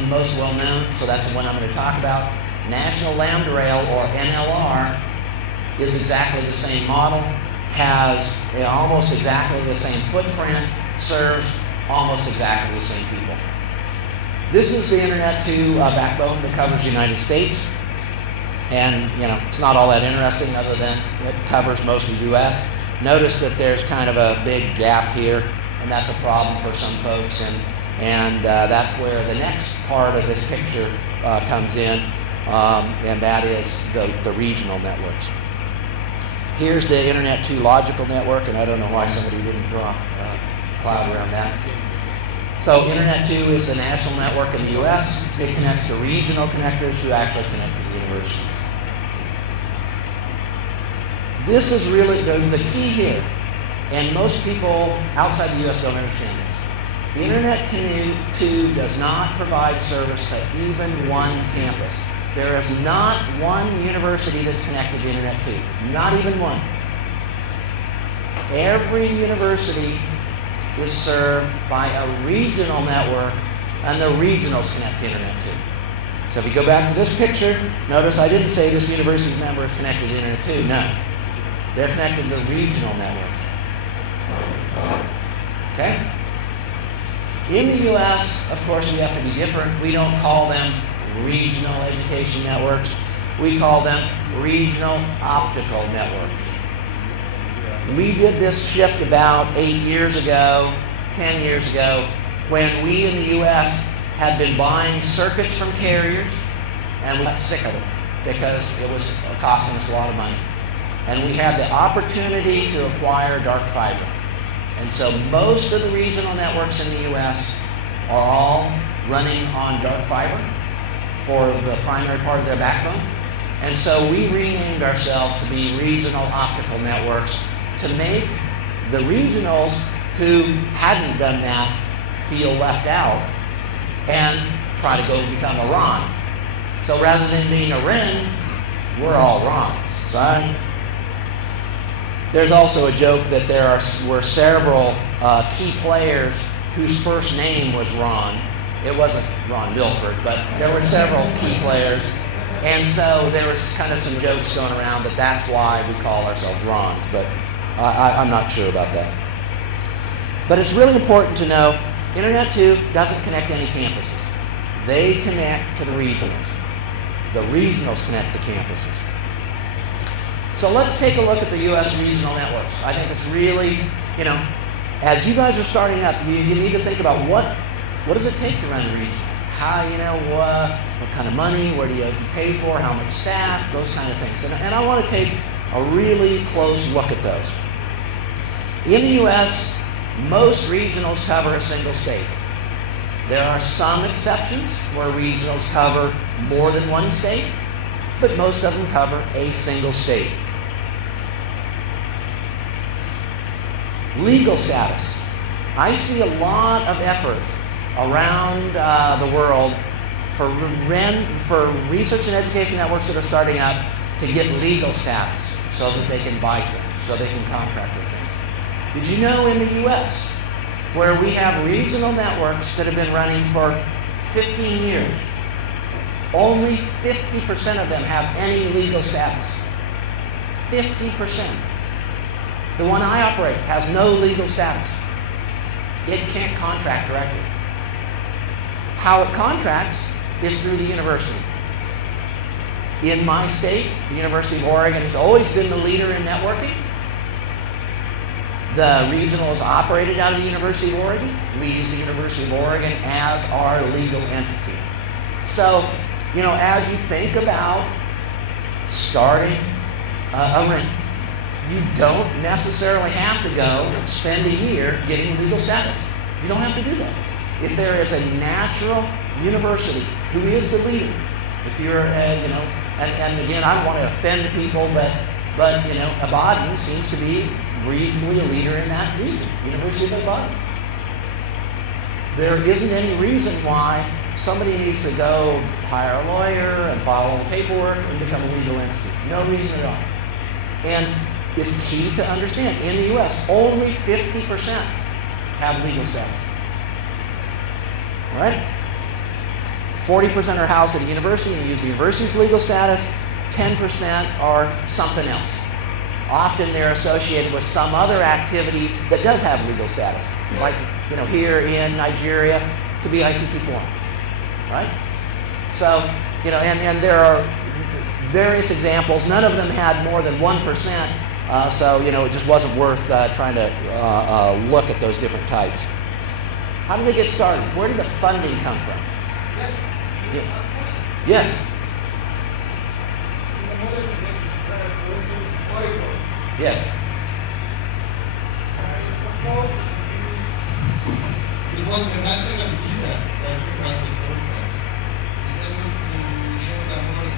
most well-known, so that's the one I'm going to talk about. National Lambda Rail, or NLR, is exactly the same model, has almost exactly the same footprint, serves almost exactly the same people. This is the Internet 2 backbone that covers the United States. And it's not all that interesting other than it covers most of the US. Notice that there's kind of a big gap here, and that's a problem for some folks, and that's where the next part of this picture comes in, and that is the regional networks. Here's the Internet 2 logical network, and I don't know why somebody didn't draw a cloud around that. So Internet 2 is the national network in the US. It connects to regional connectors who actually connect to the universities. This is really the key here, and most people outside the US don't understand this. The Internet 2 does not provide service to even one campus. There is not one university that's connected to Internet 2, not even one. Every university is served by a regional network, and the regionals connect to Internet 2. So if you go back to this picture, notice I didn't say this university's member is connected to Internet 2, no. They're connected to the regional networks. Okay? In the US, of course, we have to be different. We don't call them regional education networks. We call them regional optical networks. We did this shift about 8 years ago, 10 years ago, when we in the US had been buying circuits from carriers, and we got sick of it because it was costing us a lot of money. And we had the opportunity to acquire dark fiber. And so most of the regional networks in the US are all running on dark fiber for the primary part of their backbone. And so we renamed ourselves to be regional optical networks to make the regionals who hadn't done that feel left out and try to go become a RON. So rather than being a REN, we're all RONs. So there's also a joke that there were several key players whose first name was Ron. It wasn't Ron Milford, but there were several key players. And so there was kind of some jokes going around that that's why we call ourselves RONs, but I'm not sure about that. But it's really important to know Internet 2 doesn't connect to any campuses. They connect to the regionals. The regionals connect to campuses. So let's take a look at the US regional networks. I think it's really, as you guys are starting up, you need to think about what does it take to run a regional? How, what kind of money, where do you pay for, how much staff, those kind of things. And I want to take a really close look at those. In the US, most regionals cover a single state. There are some exceptions where regionals cover more than one state, but most of them cover a single state. Legal status. I see a lot of effort around the world for research and education networks that are starting up to get legal status so that they can buy things, so they can contract with things. Did you know in the US, where we have regional networks that have been running for 15 years, only 50% of them have any legal status. 50%. The one I operate has no legal status. It can't contract directly. How it contracts is through the university. In my state, the University of Oregon has always been the leader in networking. The regional is operated out of the University of Oregon. We use the University of Oregon as our legal entity. So, as you think about starting a REN, you don't necessarily have to go and spend a year getting legal status. You don't have to do that. If there is a natural university who is the leader, if you're, and again, I don't want to offend people, but Abadan seems to be reasonably a leader in that region, University of Abadan. There isn't any reason why somebody needs to go hire a lawyer and file all the paperwork and become a legal entity. No reason at all. And it's key to understand, in the US, only 50% have legal status. All right? 40% are housed at a university and use the university's legal status. 10% are something else. Often they're associated with some other activity that does have legal status. Like, here in Nigeria, could be ICT forum, right? So, and there various examples. None of them had more than 1%, so it just wasn't worth trying to look at those different types. How did they get started? Where did the funding come from? Yes. Yes. I suppose it was the national leader that was the program. Is able to show numbers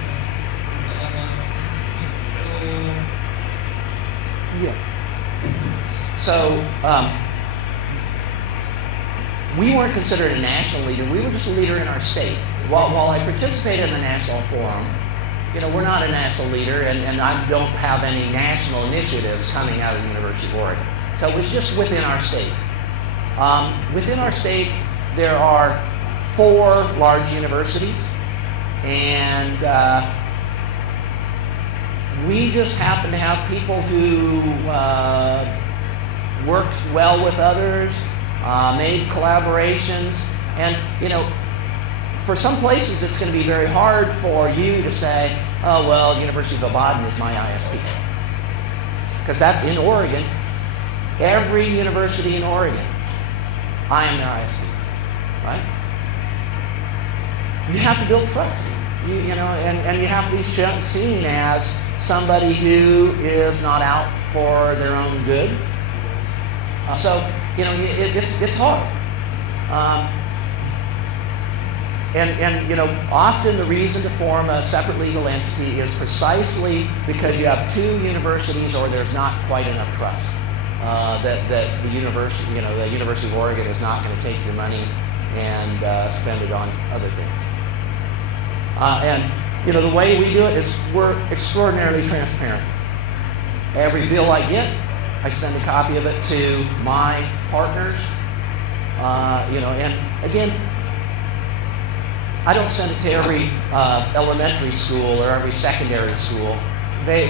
Yeah. So we weren't considered a national leader. We were just a leader in our state. While I participated in the national forum, we're not a national leader, and I don't have any national initiatives coming out of the University of Oregon. So it was just within our state. Within our state, there are 4 large universities, and we just happen to have people who worked well with others, made collaborations, and for some places it's going to be very hard for you to say, oh well, University of Ibadan is my ISP, because that's in Oregon. Every university in Oregon, I am their ISP, right? You have to build trust, and you have to be seen as somebody who is not out for their own good. So it's hard. And often the reason to form a separate legal entity is precisely because you have 2 universities, or there's not quite enough trust that the university, the University of Oregon is not going to take your money and spend it on other things. And the way we do it is we're extraordinarily transparent. Every bill I get, I send a copy of it to my partners. And again, I don't send it to every elementary school or every secondary school. They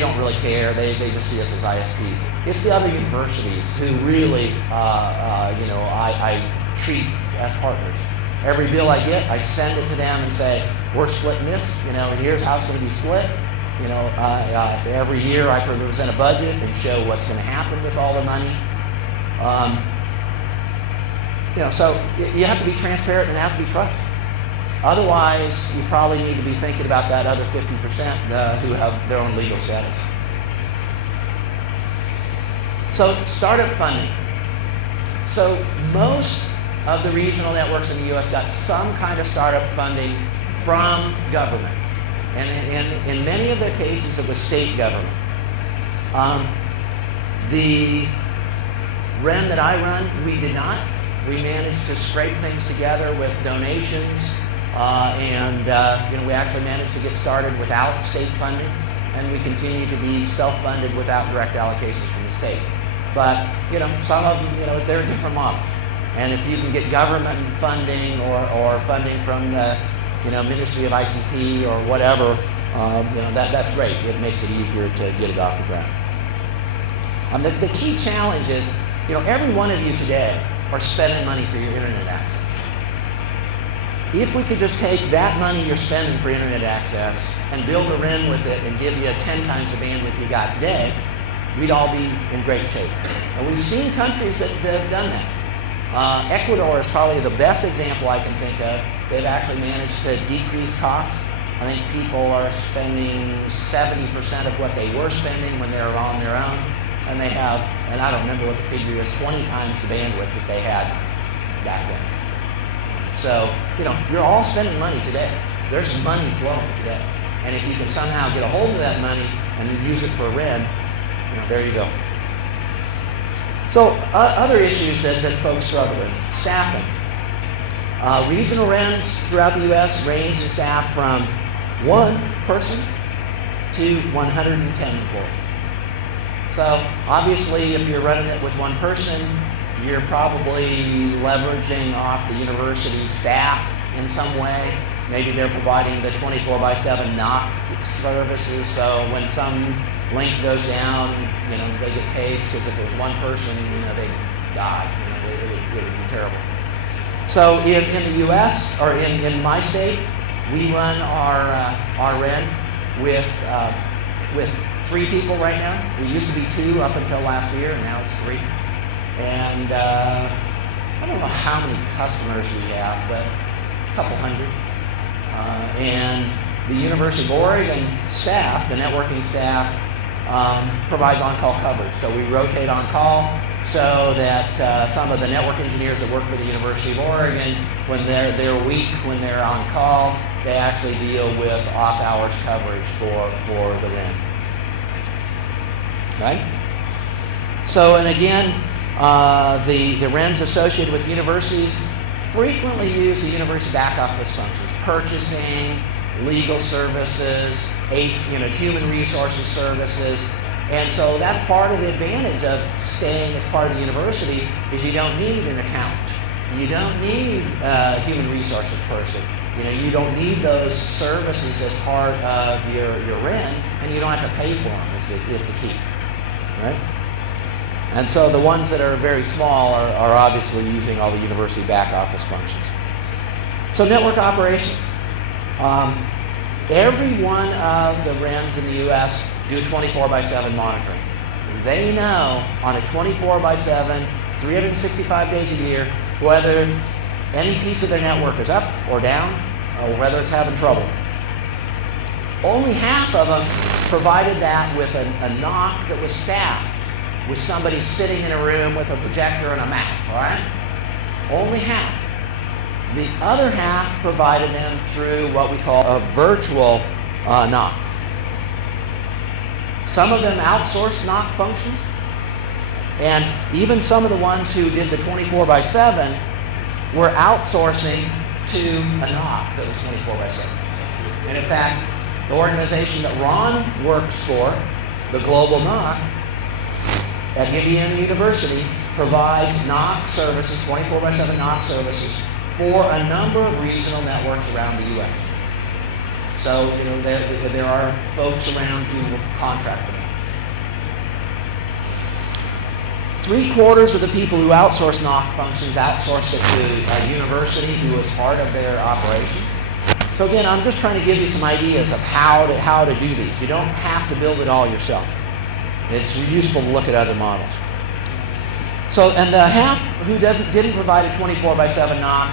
don't really care. They just see us as ISPs. It's the other universities who really, I treat as partners. Every bill I get, I send it to them and say, we're splitting this, and here's how it's going to be split. Every year I present a budget and show what's going to happen with all the money. So you have to be transparent, and there has to be trust. Otherwise, you probably need to be thinking about that other 50% who have their own legal status. So startup funding. So most of the regional networks in the U.S. got some kind of startup funding from government. And in many of their cases, it was state government. The REN that I run, we did not. We managed to scrape things together with donations, and we actually managed to get started without state funding, and we continue to be self-funded without direct allocations from the state. But some of them, there are different models, and if you can get government funding or funding from the Ministry of ICT or whatever, that's great. It makes it easier to get it off the ground. The key challenge is, every one of you today are spending money for your internet access. If we could just take that money you're spending for internet access and build a REN with it and give you 10 times the bandwidth you got today, we'd all be in great shape. And we've seen countries that have done that. Ecuador is probably the best example I can think of. They've actually managed to decrease costs. I think people are spending 70% of what they were spending when they were on their own. And they have, and I don't remember what the figure is, 20 times the bandwidth that they had back then. So, you're all spending money today. There's money flowing today. And if you can somehow get a hold of that money and use it for REN, there you go. So, other issues that folks struggle with, staffing. Regional RENs throughout the U.S. range in staff from 1 person to 110 employees. So obviously, if you're running it with 1 person, you're probably leveraging off the university staff in some way. Maybe they're providing the 24/7 NOC services, so when some link goes down, they get paid, because if it was 1 person, they'd die. It would be terrible. So in the U.S., or in my state, we run our REN with 3 people right now. We used to be 2 up until last year, and now it's 3. And I don't know how many customers we have, but a couple hundred. And the University of Oregon staff, the networking staff, provides on-call coverage. So we rotate on call so that some of the network engineers that work for the University of Oregon, when they're weak, when they're on call, they actually deal with off-hours coverage for the REN. Right? So, and again, the RENs associated with universities frequently use the university back office functions: purchasing, legal services, human resources services. And so that's part of the advantage of staying as part of the university, is you don't need an accountant. You don't need a human resources person. You don't need those services as part of your REN, and you don't have to pay for them is the key, right? And so the ones that are very small are obviously using all the university back office functions. So network operations. Every one of the RENs in the US do 24/7 monitoring. They know on a 24/7, 365 days a year, whether any piece of their network is up or down, or whether it's having trouble. Only half of them provided that with a NOC that was staffed with somebody sitting in a room with a projector and a map, all right? Only half. The other half provided them through what we call a virtual NOC. Some of them outsourced NOC functions, and even some of the ones who did the 24/7 were outsourcing to a NOC that was 24/7. And in fact, the organization that Ron works for, the Global NOC, at Indiana University, provides NOC services, 24/7 NOC services, for a number of regional networks around the U.S. So, there are folks around who will contract for them. 3/4 of the people who outsource NOC functions outsourced it to a university who was part of their operation. So again, I'm just trying to give you some ideas of how to do these. You don't have to build it all yourself. It's useful to look at other models. So, and the half who didn't provide a 24/7 NOC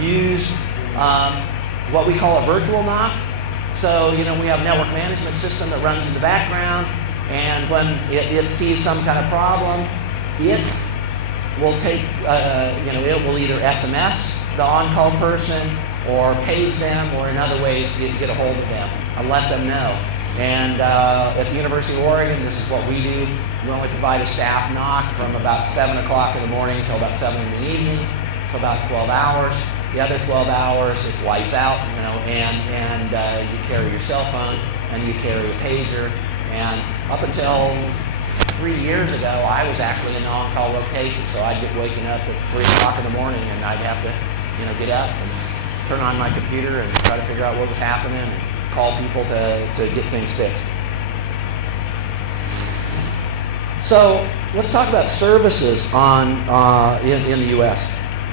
used what we call a virtual NOC. So, we have a network management system that runs in the background, and when it sees some kind of problem, it will take, it will either SMS the on-call person or page them, or in other ways get a hold of them and let them know. And at the University of Oregon, this is what we do. We only provide a staff NOC from about 7 o'clock in the morning until about 7 in the evening, so about 12 hours. The other 12 hours, it's lights out, and you carry your cell phone and you carry a pager. And up until 3 years ago, I was actually in an on-call location, so I'd get waking up at 3 o'clock in the morning, and I'd have to, get up and turn on my computer and try to figure out what was happening and call people to get things fixed. So let's talk about services in the U.S.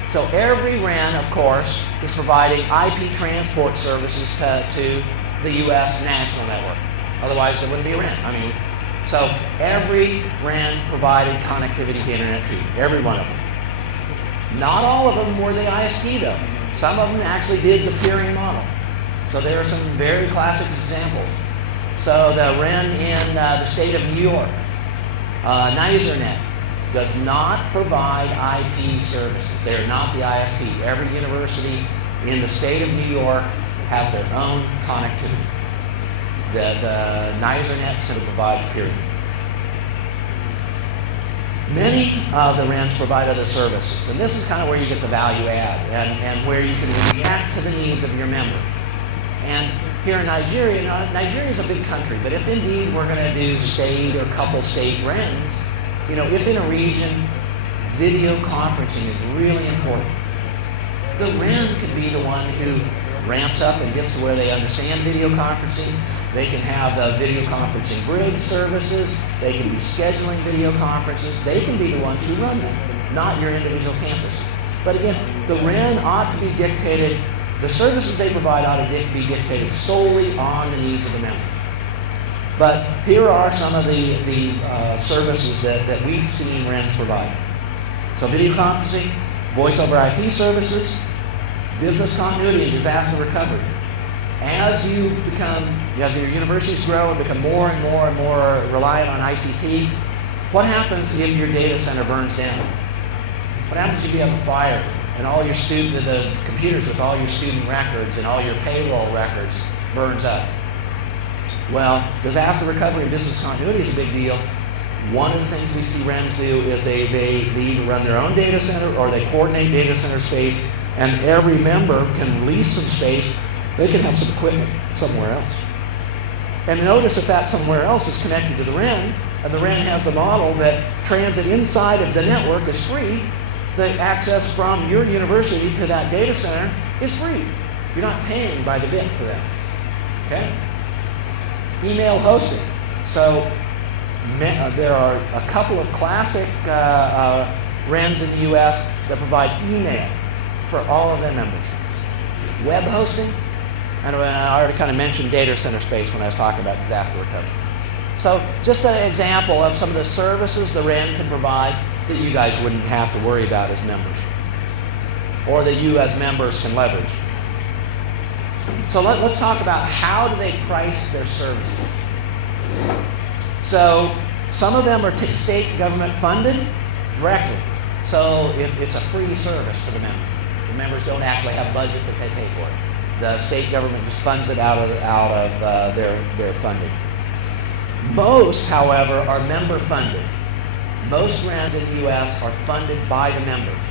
So every REN, of course, is providing IP transport services to the U.S. national network. Otherwise, there wouldn't be a REN. So every REN provided connectivity to internet too. Every one of them. Not all of them were the ISP though. Some of them actually did the peering model. So there are some very classic examples. So the REN in the state of New York, NSRC, does not provide IP services. They are not the ISP. Every university in the state of New York has their own connectivity. The NSRC simply provides peering. Many of the RENs provide other services, and this is kind of where you get the value add and where you can react to the needs of your members. And here in Nigeria, Nigeria is a big country, but if indeed we're going to do state or couple state RENs, if in a region video conferencing is really important, the REN can be the one who ramps up and gets to where they understand video conferencing. They can have the video conferencing bridge services. They can be scheduling video conferences. They can be the ones who run them, not your individual campuses. But again, the REN ought to be dictated, the services they provide ought to be dictated solely on the needs of the members. But here are some of the services that we've seen RENs provide. So video conferencing, voice over IP services, business continuity and disaster recovery. As your universities grow and become more and more and more reliant on ICT, what happens if your data center burns down? What happens if you have a fire and all your the computers with all your student records and all your payroll records burns up? Well, disaster recovery and business continuity is a big deal. One of the things we see RENs do is they either run their own data center or they coordinate data center space, and every member can lease some space. They can have some equipment somewhere else. And notice if that somewhere else is connected to the REN, and the REN has the model that transit inside of the network is free, the access from your university to that data center is free. You're not paying by the bit for that. Okay? Email hosting. So there are a couple of classic RENs in the US that provide email for all of their members. Web hosting, and I already kind of mentioned data center space when I was talking about disaster recovery. So just an example of some of the services the REN can provide that you guys wouldn't have to worry about as members, or that you as members can leverage. So let's talk about how do they price their services. So some of them are state government funded directly. So if it's a free service to the members don't actually have a budget that they pay for it. The state government just funds it out of their funding. Most, however, are member funded. Most RENs in the US are funded by the members.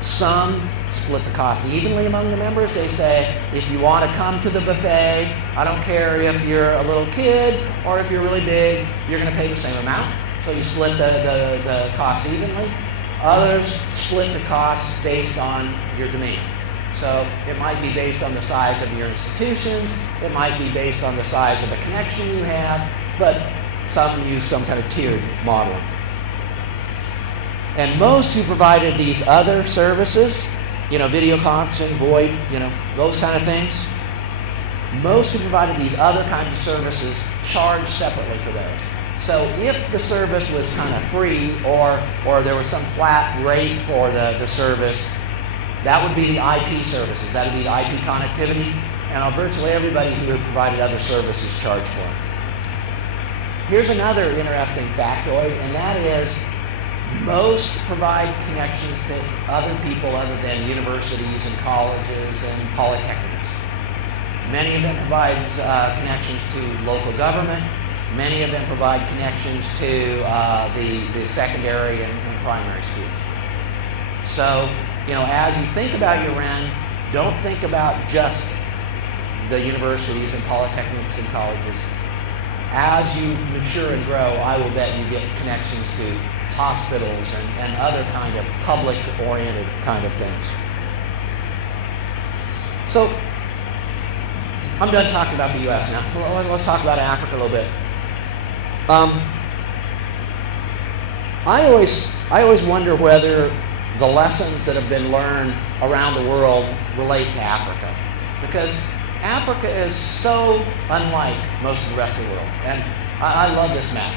Some split the cost evenly among the members. They say, if you want to come to the buffet, I don't care if you're a little kid or if you're really big, you're going to pay the same amount. So you split the cost evenly. Others split the cost based on your demand. So it might be based on the size of your institutions, it might be based on the size of the connection you have, but some use some kind of tiered modeling. And most who provided these other services, video conferencing, VoIP, those kind of things, most who provided these other kinds of services charge separately for those. So if the service was kind of free or there was some flat rate for the service, that would be the IP services. That would be the IP connectivity, and virtually everybody who had provided other services charged for it. Here's another interesting factoid, and that is most provide connections to other people other than universities and colleges and polytechnics. Many of them provide connections to local government. Many of them provide connections to the secondary and primary schools. So, as you think about your REN, don't think about just the universities and polytechnics and colleges. As you mature and grow, I will bet you get connections to hospitals and other kind of public-oriented kind of things. So, I'm done talking about the US now. Let's talk about Africa a little bit. I always wonder whether the lessons that have been learned around the world relate to Africa, because Africa is so unlike most of the rest of the world, and I love this map.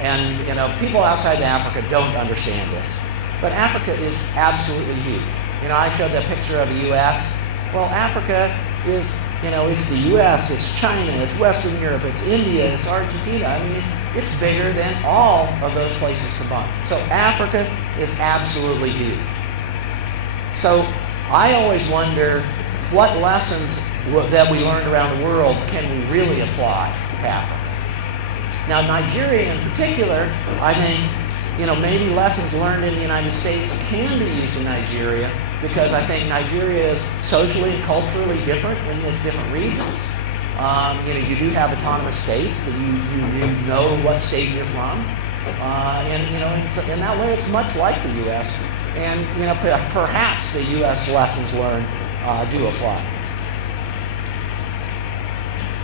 And people outside of Africa don't understand this, but Africa is absolutely huge. I showed that picture of the U.S. Well, Africa is, it's the U.S., it's China, it's Western Europe, it's India, it's Argentina. I mean, it's bigger than all of those places combined. So Africa is absolutely huge. So I always wonder what lessons that we learned around the world can we really apply to Africa. Now, Nigeria in particular, I think, maybe lessons learned in the United States can be used in Nigeria, because I think Nigeria is socially and culturally different in its different regions. You do have autonomous states that you know what state you're from, and in that way it's much like the U.S. And perhaps the U.S. lessons learned do apply.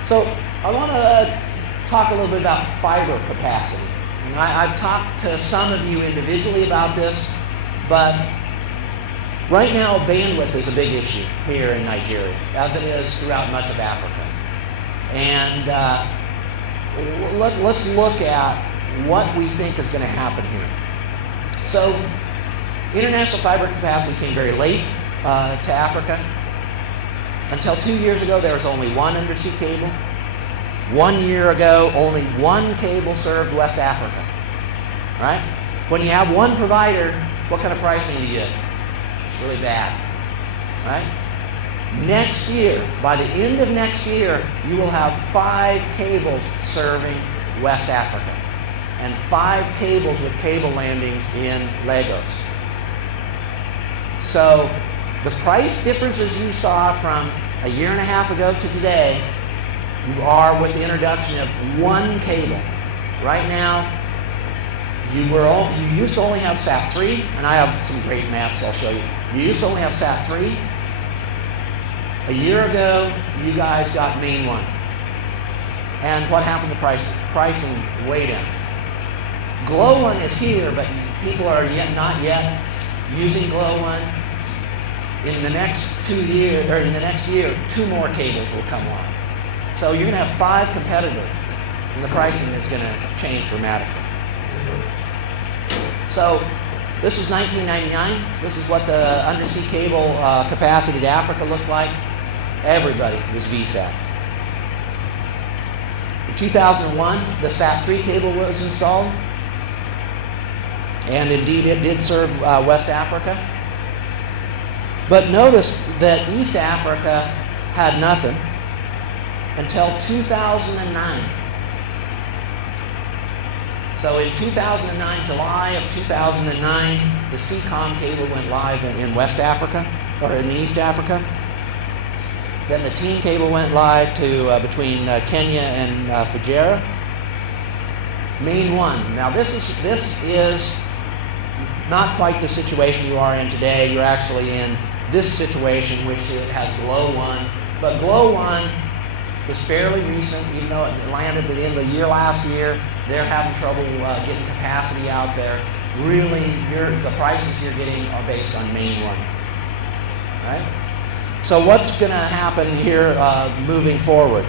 So I want to talk a little bit about fiber capacity. And I've talked to some of you individually about this, but right now bandwidth is a big issue here in Nigeria, as it is throughout much of Africa. And let's look at what we think is going to happen here. So, international fiber capacity came very late to Africa. Until 2 years ago, there was only one undersea cable. 1 year ago, only one cable served West Africa. Right? When you have one provider, what kind of pricing do you get? Really bad. Right? Next year, by the end of next year, you will have 5 cables serving West Africa and 5 cables with cable landings in Lagos. So the price differences you saw from a year and a half ago to today are with the introduction of one cable. Right now, you used to only have SAT3, and I have some great maps I'll show you. You used to only have SAT3. A year ago, you guys got main one. And what happened to pricing? Pricing way down. Glow one is here, but people are not yet using Glow one. In the next 2 years, or in the next year, 2 more cables will come live. So you're going to have 5 competitors, and the pricing is going to change dramatically. So this was 1999. This is what the undersea cable capacity to Africa looked like. Everybody was VSAT. In 2001, the SAT3 cable was installed, and indeed it did serve West Africa. But notice that East Africa had nothing until 2009. So in 2009, July of 2009, the CCOM cable went live in West Africa, or in East Africa. Then the TEAM cable went live to between Kenya and Fujairah. Main one. Now this is not quite the situation you are in today. You're actually in this situation, which it has Glow one. But Glow one was fairly recent, even though it landed at the end of the year last year. They're having trouble getting capacity out there. Really, the prices you're getting are based on main one. Right? So what's going to happen here moving forward?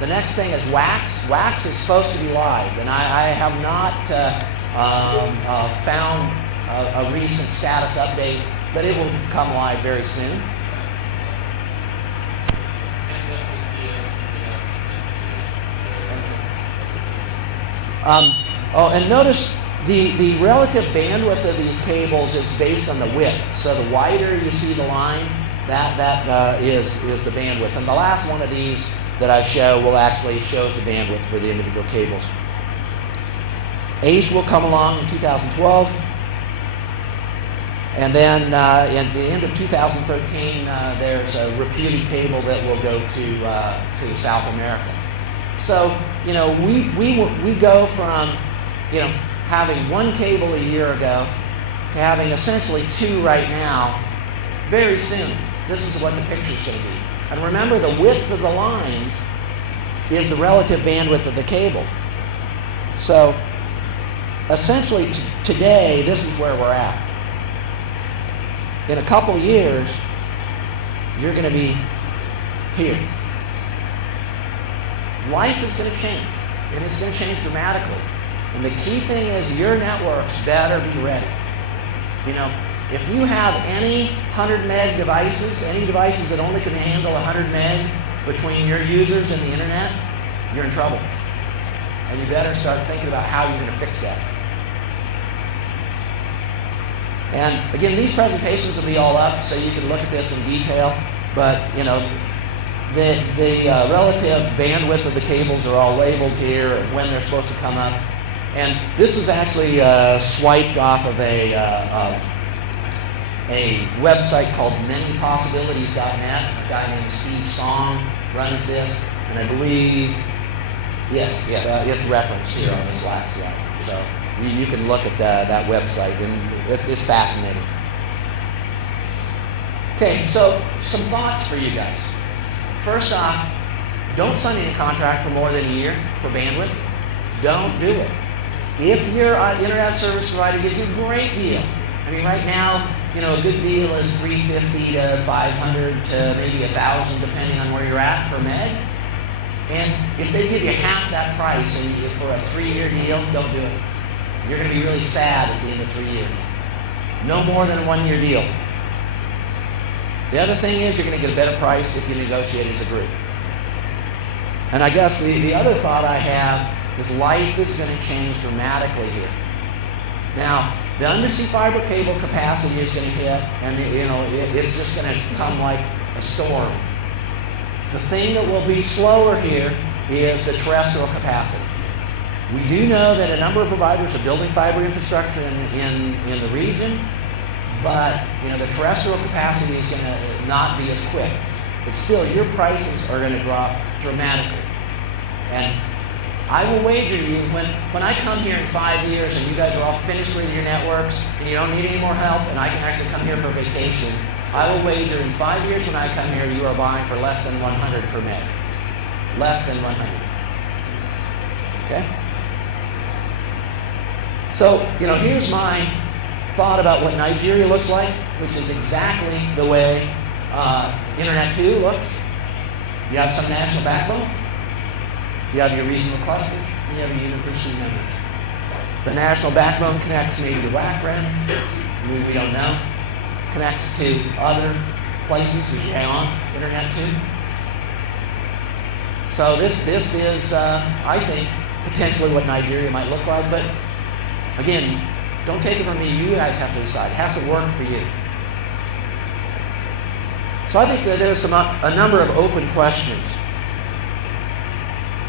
The next thing is WAX. WAX is supposed to be live, and I have not found a recent status update, but it will come live very soon. And notice the relative bandwidth of these cables is based on the width. So the wider you see the line, that is the bandwidth. And the last one of these that I show will actually shows the bandwidth for the individual cables. ACE will come along in 2012. And then at the end of 2013, there's a reputed cable that will go to South America. So, we go from, having one cable a year ago to having essentially 2 right now very soon. This is what the picture is going to be. And remember, the width of the lines is the relative bandwidth of the cable. So, essentially today, this is where we're at. In a couple years, you're going to be here. Life is going to change, and it's going to change dramatically. And the key thing is your networks better be ready. If you have any 100 meg devices, any devices that only can handle 100 meg between your users and the internet, you're in trouble. And you better start thinking about how you're going to fix that. And again, these presentations will be all up, so you can look at this in detail. But the relative bandwidth of the cables are all labeled here and when they're supposed to come up. And this is actually swiped off of a website called manypossibilities.net. A guy named Steve Song runs this, and I believe, it's referenced here on this last slide. So you can look at that website, and it's fascinating. Okay, so some thoughts for you guys. First off, don't sign any contract for more than a year for bandwidth. Don't do it. If your internet service provider gives you a great deal, right now, a good deal is $350 to $500 to maybe $1,000, depending on where you're at per meg. And if they give you half that price for a 3-year deal, don't do it. You're going to be really sad at the end of 3 years. No more than a 1-year deal. The other thing is you're going to get a better price if you negotiate as a group. And I guess the other thought I have is life is going to change dramatically here. Now, the undersea fiber cable capacity is going to hit, and it's just going to come like a storm. The thing that will be slower here is the terrestrial capacity. We do know that a number of providers are building fiber infrastructure in the region, but the terrestrial capacity is going to not be as quick. But still, your prices are going to drop dramatically. And I will wager you, when I come here in 5 years and you guys are all finished with your networks and you don't need any more help and I can actually come here for vacation, I will wager in 5 years when I come here you are buying for less than 100 per meg. Less than 100. Okay? So, here's my thought about what Nigeria looks like, which is exactly the way Internet 2 looks. You have some national backbone. You have your regional clusters, and you have your university members. The national backbone connects maybe to WAC-REN, we don't know. Connects to other places as you're on Internet 2. So this is, I think, potentially what Nigeria might look like. But again, don't take it from me. You guys have to decide. It has to work for you. So I think that there's a number of open questions.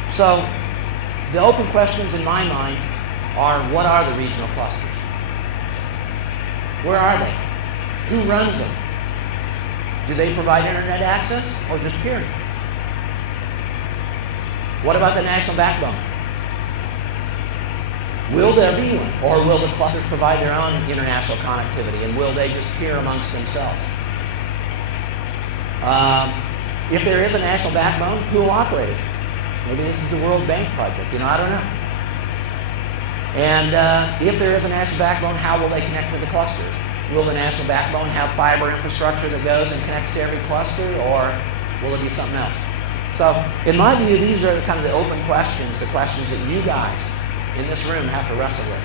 So the open questions in my mind are, what are the regional clusters? Where are they? Who runs them? Do they provide internet access or just peering? What about the national backbone? Will there be one? Or will the clusters provide their own international connectivity, and will they just peer amongst themselves? If there is a national backbone, who will operate it? Maybe this is the World Bank project, I don't know. And if there is a national backbone, how will they connect to the clusters? Will the national backbone have fiber infrastructure that goes and connects to every cluster, or will it be something else? So, in my view, these are kind of the open questions, the questions that you guys in this room have to wrestle with.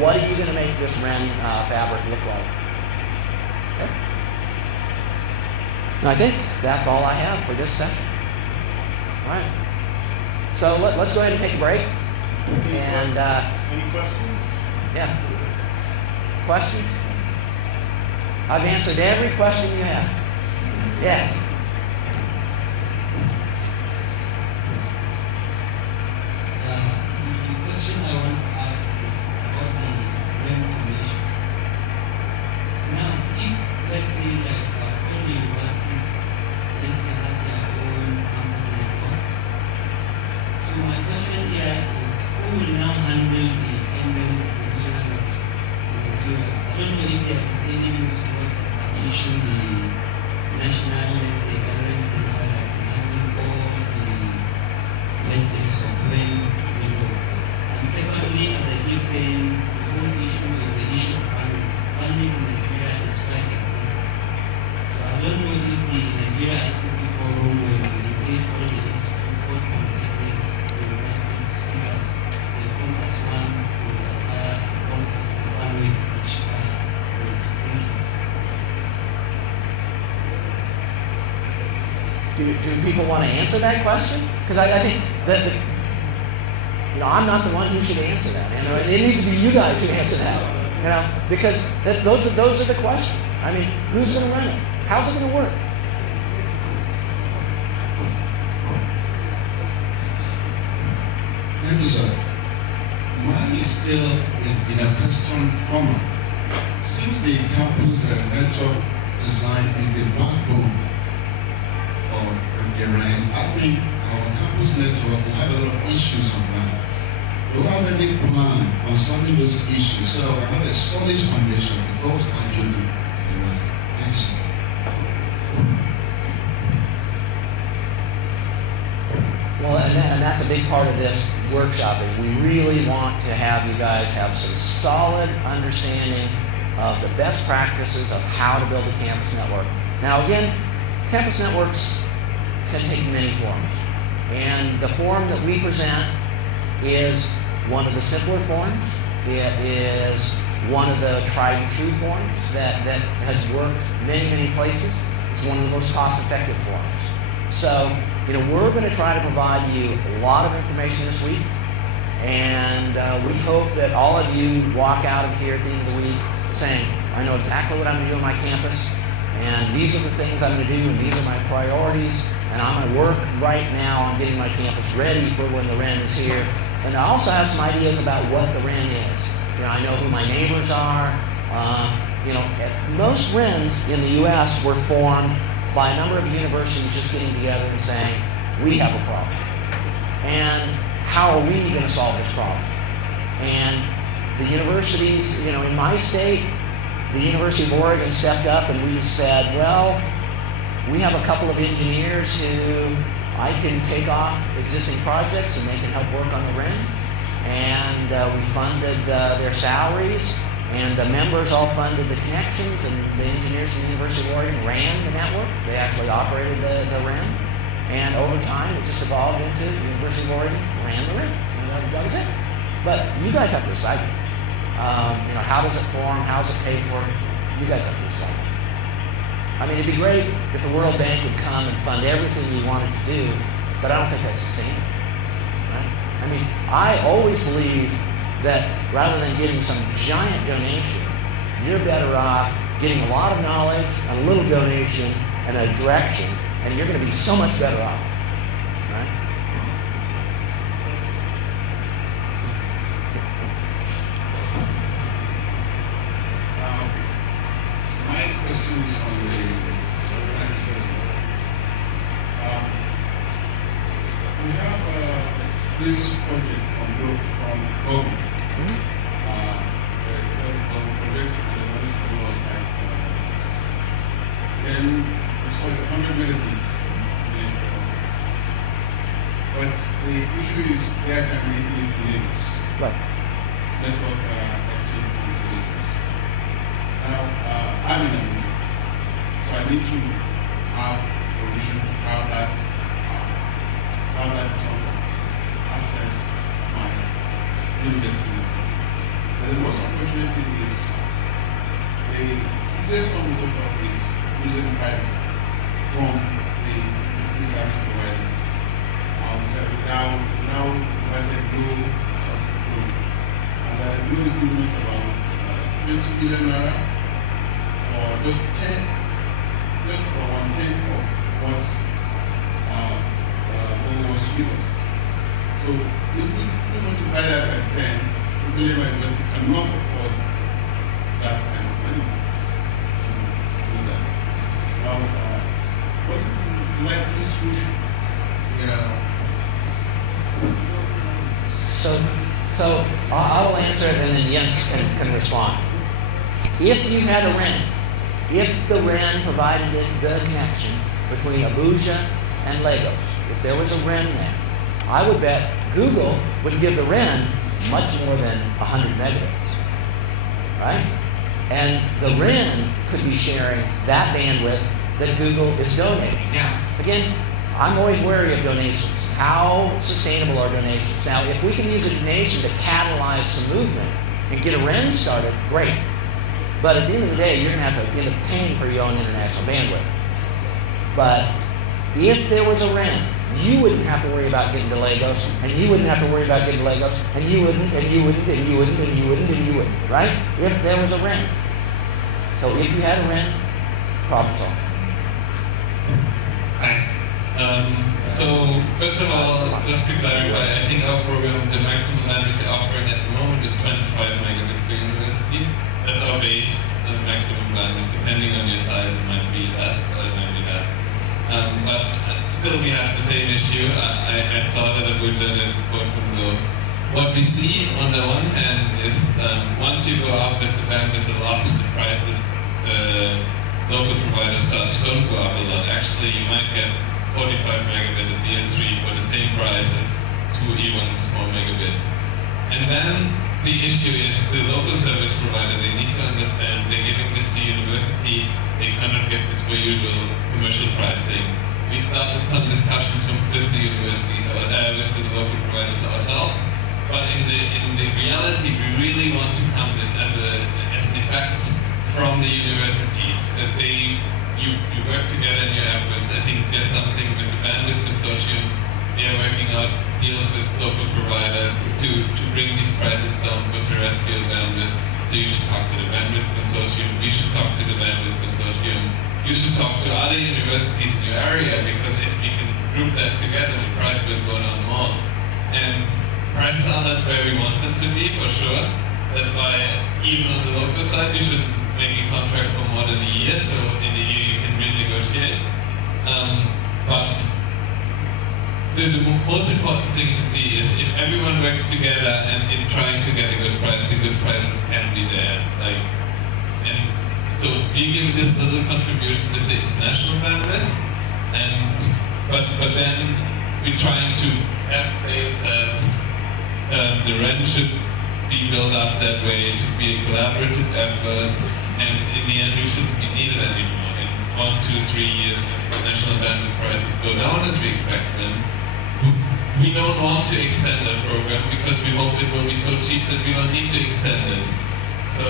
What are you going to make this REN fabric look like? Okay. And I think that's all I have for this session. All right. So let's go ahead and take a break. And any questions? Yeah. Questions? I've answered every question you have. Yes. The question I want to ask is about the REN Commission. Now, if let's say like all the universities have their own campus network, so my question here is, who will now handle the ending provision of Nigeria? I don't know if there is any news about establishing the national, let's say, government center that will handle all the, let's say, sovereign network. And secondly, as I keep saying, the whole issue is the issue of funding. Funding in Nigeria is quite expensive. So I don't know if the Nigeria ICT Forum will engage all the institute polytechnics, universities, to see that they come as one with a higher one with each group. Thank you. Do people want to answer that question? Because I think that I'm not the one who should answer that. It needs to be you guys who answer that. Because those are the questions. I mean, who's going to run it? How's it going to work? Thank you, sir. Mine is still in a question format. Since the campus network design is the backbone of the REN, I think our campus network will have a lot of issues on that. We don't have any plan on solving those issues, so I have a solid foundation because I do the REN. Thanks. Well, and that's a big part of this workshop is we really want to have you guys have some solid understanding of the best practices of how to build a campus network. Now again, campus networks can take many forms. And the form that we present is one of the simpler forms. It is one of the tried and true forms that has worked many, many places. It's one of the most cost-effective forms. So, we're going to try to provide you a lot of information this week, and we hope that all of you walk out of here at the end of the week saying, I know exactly what I'm going to do on my campus, and these are the things I'm going to do, and these are my priorities, and I'm going to work right now on getting my campus ready for when the REN is here. And I also have some ideas about what the REN is. I know who my neighbors are. Most RENs in the U.S. were formed by a number of universities just getting together and saying, we have a problem. And how are we going to solve this problem? And the universities, in my state, the University of Oregon stepped up and we said, well, we have a couple of engineers who I can take off existing projects and they can help work on the REN. And we funded their salaries, and the members all funded the connections, and the engineers from the University of Oregon ran the network. They actually operated the REN. And over time, it just evolved into the University of Oregon ran the REN. And that was it. But you guys have to decide. How does it form? How's it paid for? You guys have to decide. I mean, it'd be great if the World Bank would come and fund everything you wanted to do, but I don't think that's sustainable. Right? I mean, I always believe that rather than getting some giant donation, you're better off getting a lot of knowledge, a little donation, and a direction, and you're going to be so much better off. Right? My question is on the we have this project from government. Then it's called 100 megabits. But the issue is there are many enables. Right. Network exchange configurations. Now, I'm in a meeting, so I need to have permission to have that access my university network. And the most unfortunate thing is the easiest one we look at is using private from the existing service providers. Now provided no and I do is giving us about 20 billion naira or just 10, just for 1/10 of what we want to give us. So if we multiply that by 10, simply my university cannot afford that kind of money to do that. Now, what is the likely solution? So I will answer it, and then Jens can respond. If you had a REN, if the REN provided the connection between Abuja and Lagos, if there was a REN there, I would bet Google would give the REN much more than 100 megabits, right? And the REN could be sharing that bandwidth that Google is donating. Now, again, I'm always wary of donations. How sustainable are donations? Now, if we can use a donation to catalyze some movement and get a REN started, great. But at the end of the day, you're going to have to end up paying for your own international bandwidth. But if there was a REN, you wouldn't have to worry about getting to Lagos, and you wouldn't have to worry about getting to Lagos, and you wouldn't, and you wouldn't, and you wouldn't, and you wouldn't, and you wouldn't, right? If there was a REN. So if you had a REN, problem solved. So first of all, just to clarify, I think our program, the maximum bandwidth we're offering at the moment is 25 megabits per university. That's our base maximum bandwidth. Depending on your size, it might be less or it might be less. But still, we have the same issue. I saw that Abuja is working low. What we see on the one hand is once you go up with the bandwidth a lot, the prices local providers don't go up a lot. Actually, you might get 45 megabit at DN3 for the same price as 2 E1s 4 megabit. And then the issue is the local service provider, they need to understand they're giving this to university, they cannot get this for usual commercial pricing. We started some discussions with the universities quality, we really want to count this as an effect from the universities, that you work together in your efforts. I think there's something with the Bandwidth Consortium. They are working out deals with local providers to bring these prices down for terrestrial bandwidth. So you should talk to the Bandwidth Consortium, we should talk to the Bandwidth Consortium, you should talk to other universities in your area, because if we can group that together, the price will go down more. And prices are not where we want them to be, for sure. That's why even on the local side, you should make a contract for more than a year, so in a year you can renegotiate. But the most important thing to see is if everyone works together and in trying to get a good price, the good prices can be there. And so we give this little contribution with the international bandwidth, but then we're trying to place that the REN should be built up that way. It should be a collaborative effort, and in the end, we shouldn't be needed anymore. In 1, 2, 3 years, if the national bandwidth prices go down as we expect them, we don't want to extend that program because we hope it will be so cheap that we don't need to extend it. So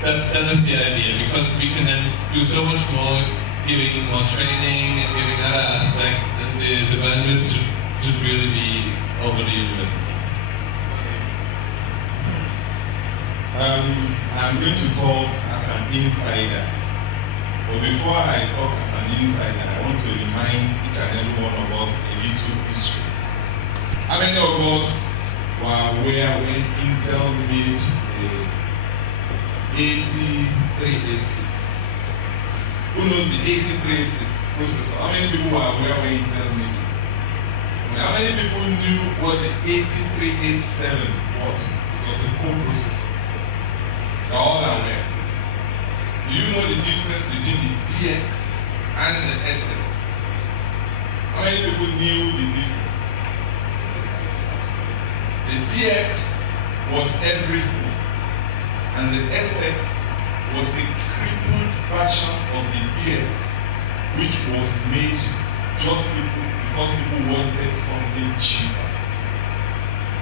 that is the idea, because we can then do so much more, giving more training and giving other aspects, and the bandwidth should really be over the university. I'm going to talk as an insider. But before I talk as an insider, I want to remind each and every one of us a little history. How many of us were aware when Intel made the 8386? Who knows the 8386 processor? How many people were aware when Intel made it? How many people knew what the 8387 was? It was a co-processor. They're all aware. Do you know the difference between the DX and the SS? How many people knew the difference? The DX was everything, and the SX was a crippled version of the DX, which was made just because people wanted something cheaper.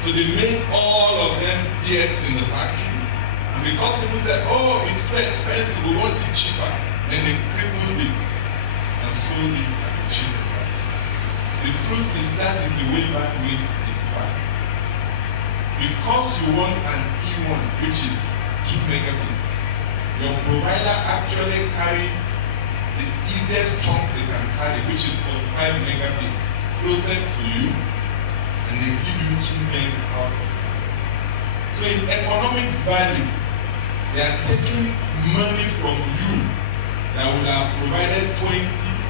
So they made all of them DX in the factory. And because people said, oh, it's too expensive, we want it cheaper, then they crippled it and sold it at a cheaper price. The truth is that is the way back with is fine. Because you want an E1, which is 2 megabits, your provider actually carries the easiest chunk they can carry, which is 45 megabits, closest to you, and they give you 2 meg out of it. So in economic value, they are taking money from you that would have provided 20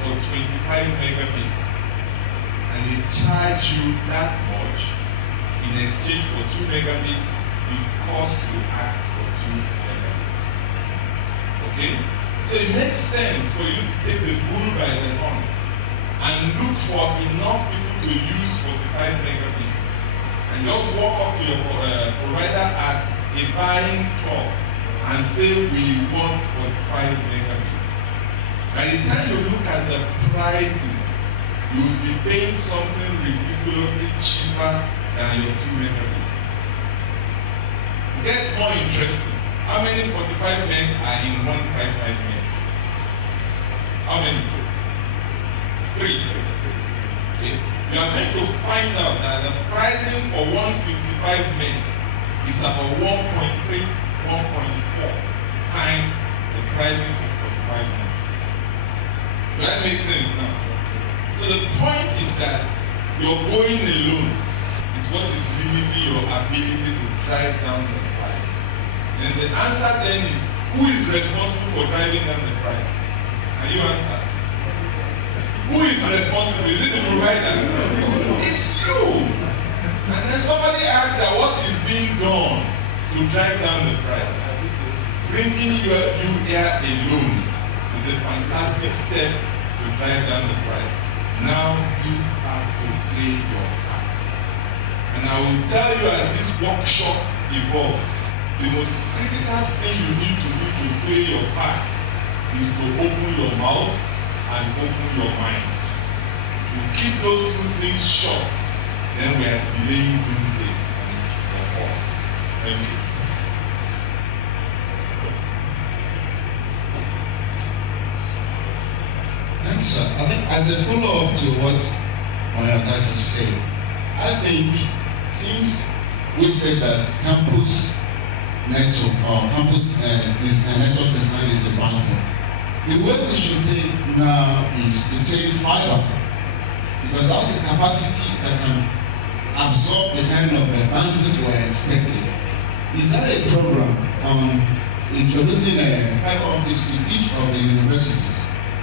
or 25 megabits, and they charge you that much in exchange for 2 megabits because you asked for 2 megabits. Okay? So it makes sense for you to take the bull by the horn and look for enough people to use 45 megabits and just walk up to your provider as a buying club and say we want 45 megabits. By the time you look at the pricing, you will be paying something ridiculously cheaper than your 2 megabits. It gets more interesting. How many 45 megs are in 155 megs? How many? 3. Okay. You are going to find out that the pricing for 155 meg is about 1.3, 1.4 times the pricing for 45 meg. Does that make sense now? So the point is that your going alone is what is limiting your ability to drive down the price. And the answer then is, who is responsible for driving down the price? Can you answer? Who is responsible? Is it the provider? It's you. And then somebody asked that what is being done to drive down the price. Bringing you here alone is a fantastic step to drive down the price. Now you have to play your part. And I will tell you as this workshop evolves, the most critical thing you need to do to play your part is to open your mouth and open your mind. You keep those 2 things shut, then we are delaying doing things and it's your fault. Thank you. Thank you, sir. I think as a follow-up to what my dad just said, I think since we said that campus network or campus network design is the backbone, the way we should take now is to take fiber, because that's the capacity that can absorb the kind of bandwidth we're expecting. Is that a program introducing fiber optics to each of the universities?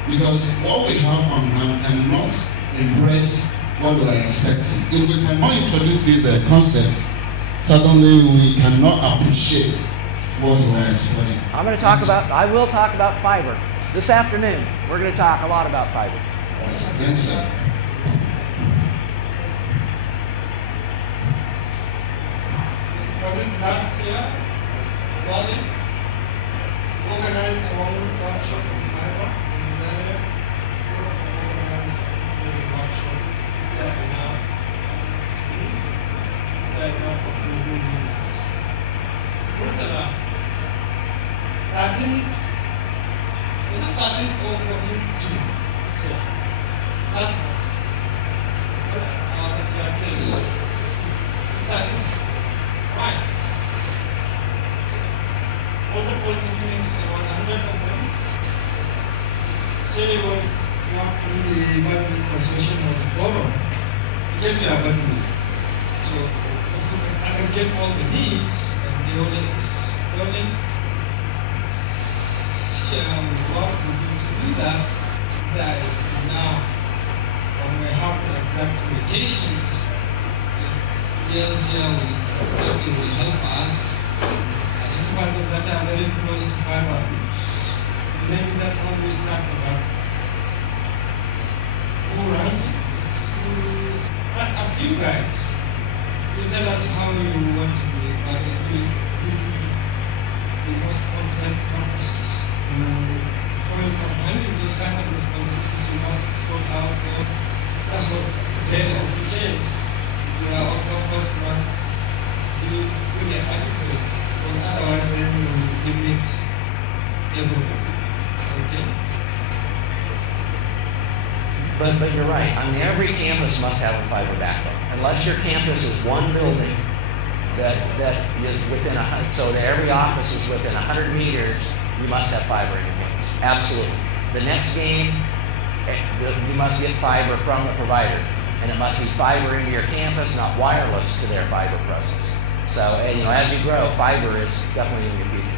Because what we have on hand cannot embrace what we are expecting. If we cannot introduce this concept, certainly we cannot appreciate what we are expecting. I will talk about fiber. This afternoon, we're going to talk a lot about fiber. Thank you, sir. Was it last year, Bali organized a workshop in fiber in this area? Organized a workshop that now concluded. I think was it 13th or 14th June this year? Last month. Fine. All the polytechnics, around 100 of them, say they were not in the Bible persuasion of the forum. Get me a Bible. So, I can get all the needs and the audience. What we do to do that, that is now, when we have the exact communications, will help us identify the data very close to fiber. Maybe that's how we start about who runs it. Ask a few guys to tell us how you want to do it, but it will be the most complex processes. Coming from handling those kind of responsibilities, you must sort out that's what the officials. We are all focused on we get adequate, but otherwise then we will limit everyone. Okay? But you're right. I mean, every campus must have a fiber backbone. Unless your campus is one building that is within so that every office is within 100 meters, you must have fiber in your campus. Absolutely. The next game, you must get fiber from the provider. And it must be fiber into your campus, not wireless to their fiber presence. So, as you grow, fiber is definitely in your future.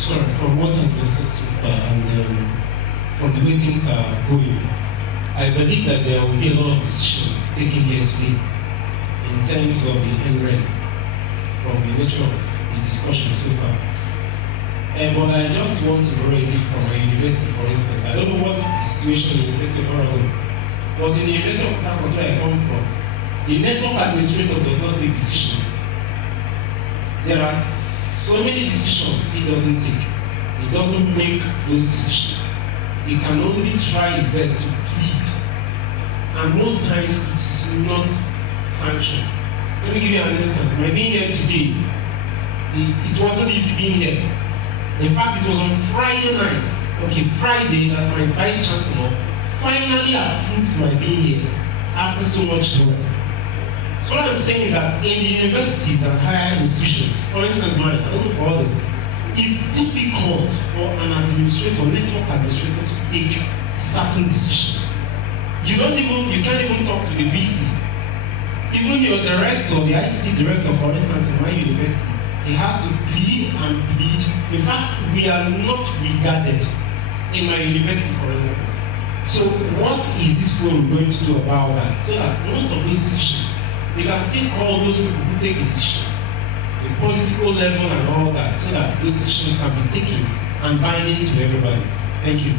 Sorry, from what has been said so far and from the way things are going, I believe that there will be a lot of decisions taken here today in terms of the NREN from the nature of the discussion so far. But I just want to borrow a bit from my university, for instance. I don't know what's the situation in the University of Oregon. But in the University of California, where I come from, the network administrator does not take decisions. There are so many decisions he doesn't take. He doesn't make those decisions. He can only try his best to plead. And most times it is not sanctioned. Let me give you an instance. My being here today, it wasn't easy being here. In fact, it was on Friday night, Friday, that my Vice Chancellor finally approved my being here after so much noise. So what I'm saying is that in the universities and higher institutions, for instance mine, I don't know for others, it's difficult for an administrator, network administrator to take certain decisions. You can't even talk to the VC. Even your director, the ICT director, for instance, in my university, he has to plead and plead. In fact, we are not regarded in my university, for instance. So what is this forum going to do about that? So that most of those decisions, we can still call those people who take decisions, the political level and all that, so that those decisions can be taken and binding to everybody. Thank you.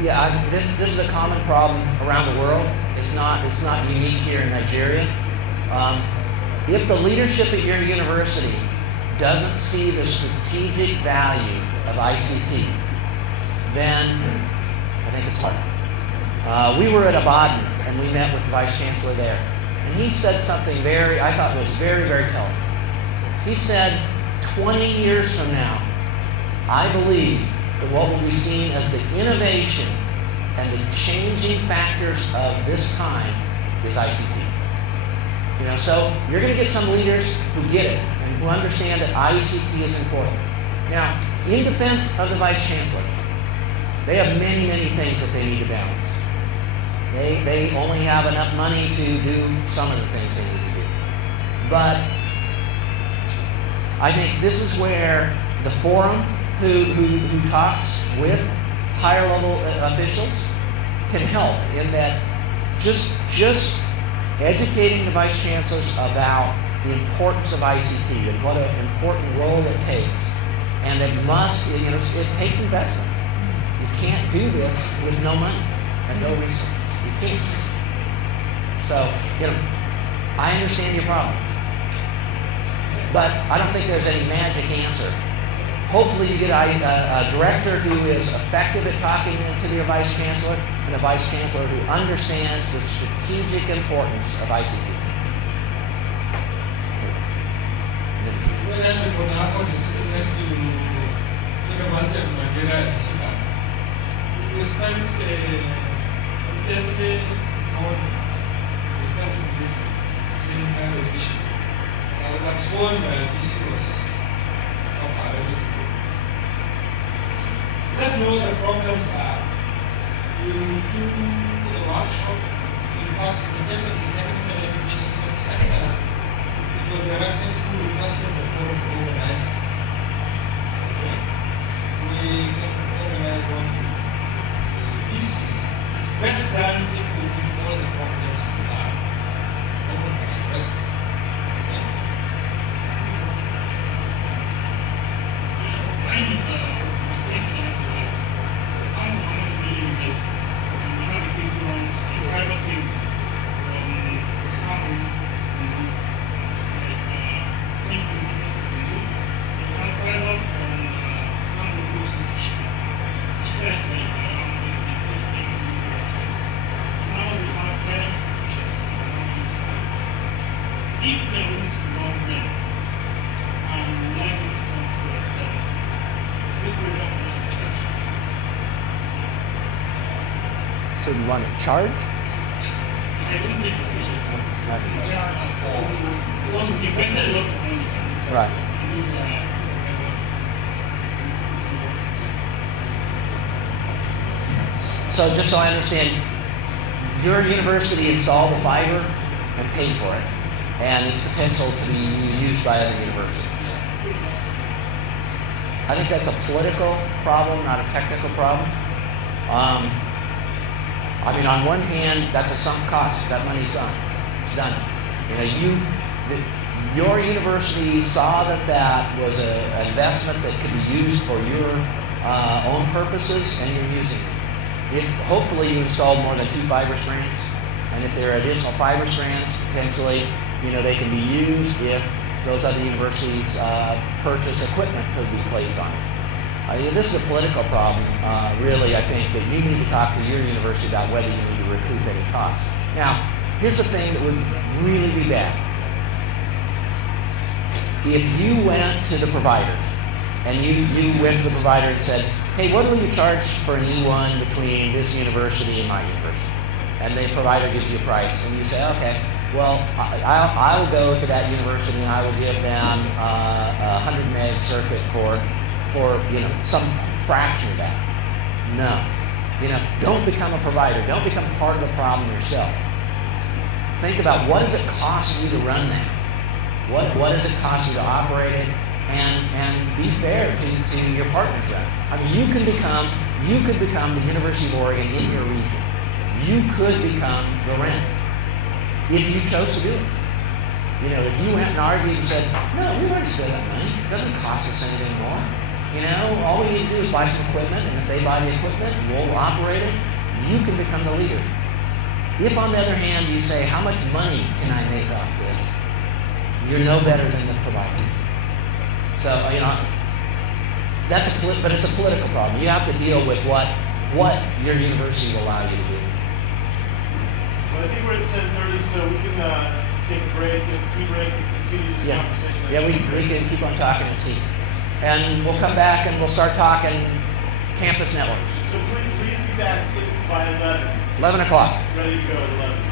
Yeah, this is a common problem around the world. It's not unique here in Nigeria. If the leadership at your university doesn't see the strategic value of ICT, then I think it's hard. We were at Abadan and we met with the Vice Chancellor there. And he said something I thought was very, very telling. He said, 20 years from now, I believe that what will be seen as the innovation and the changing factors of this time is ICT. So you're going to get some leaders who get it and who understand that ICT is important. Now, in defense of the Vice Chancellors, they have many, many things that they need to balance. They only have enough money to do some of the things they need to do. But I think this is where the forum who talks with higher level officials can help in that just educating the Vice Chancellors about the importance of ICT and what an important role it takes. And it takes investment. You can't do this with no money and no resources. You can't. So, I understand your problem. But I don't think there's any magic answer. Hopefully you get a director who is effective at talking to your Vice Chancellor and a Vice Chancellor who understands the strategic importance of ICT. When I was in Nagpur district next to University of Nigeria, we spent yesterday on discussing this same kind of issue. I was informed by discourse of Arabic. Let's know what the problems are. You do a workshop. In fact, in the case of the technical education sector, it was directed to requested the forum to organize this. Okay? We can organize one. This is best done if we bring all the problems to that. Open and address it. Okay? Mine is based on how much do you invest and how do you run a private thing from sound thinking you have private and sound goes to cheapest around this interesting now we have parents teachers around this part. If they want to government and like it to control them, So you want to charge? I don't make decisions. Right. One depends a lot on it. Right. So just so I understand, your university installed the fiber and paid for it, and its potential to be used by other universities. I think that's a political problem, not a technical problem. On one hand, that's a sunk cost. That money's done. It's done. Your university saw that was an investment that could be used for your own purposes, and you're using it. Hopefully you installed more than 2 fiber strands, and if there are additional fiber strands, potentially, they can be used if those other universities purchase equipment to be placed on it. This is a political problem, really. I think that you need to talk to your university about whether you need to recoup any costs. Now, here's the thing that would really be bad. If you went to the providers and you went to the provider and said, hey, what will you charge for an E1 between this university and my university? And the provider gives you a price, and you say, okay, well, I will go to that university and I will give them a 100 meg circuit for some fraction of that. No. Don't become a provider. Don't become part of the problem yourself. Think about, what does it cost you to run that? What does it cost you to operate it? And be fair to your partners around it. You could become the University of Oregon in your region. You could become the REN if you chose to do it. If you went and argued and said, no, we won't spend that money. It doesn't cost us anything more. All we need to do is buy some equipment, and if they buy the equipment, we'll operate it. You can become the leader. If, on the other hand, you say, how much money can I make off this? You're no better than the providers. So, but it's a political problem. You have to deal with what your university will allow you to do. Well, I think we're at 10:30, so we can take a break, tea break, and continue this Yeah, conversation. yeah, we can keep on talking at tea. And we'll come back and we'll start talking campus networks. So please be back by 11, 11 o'clock. ready to go at 11.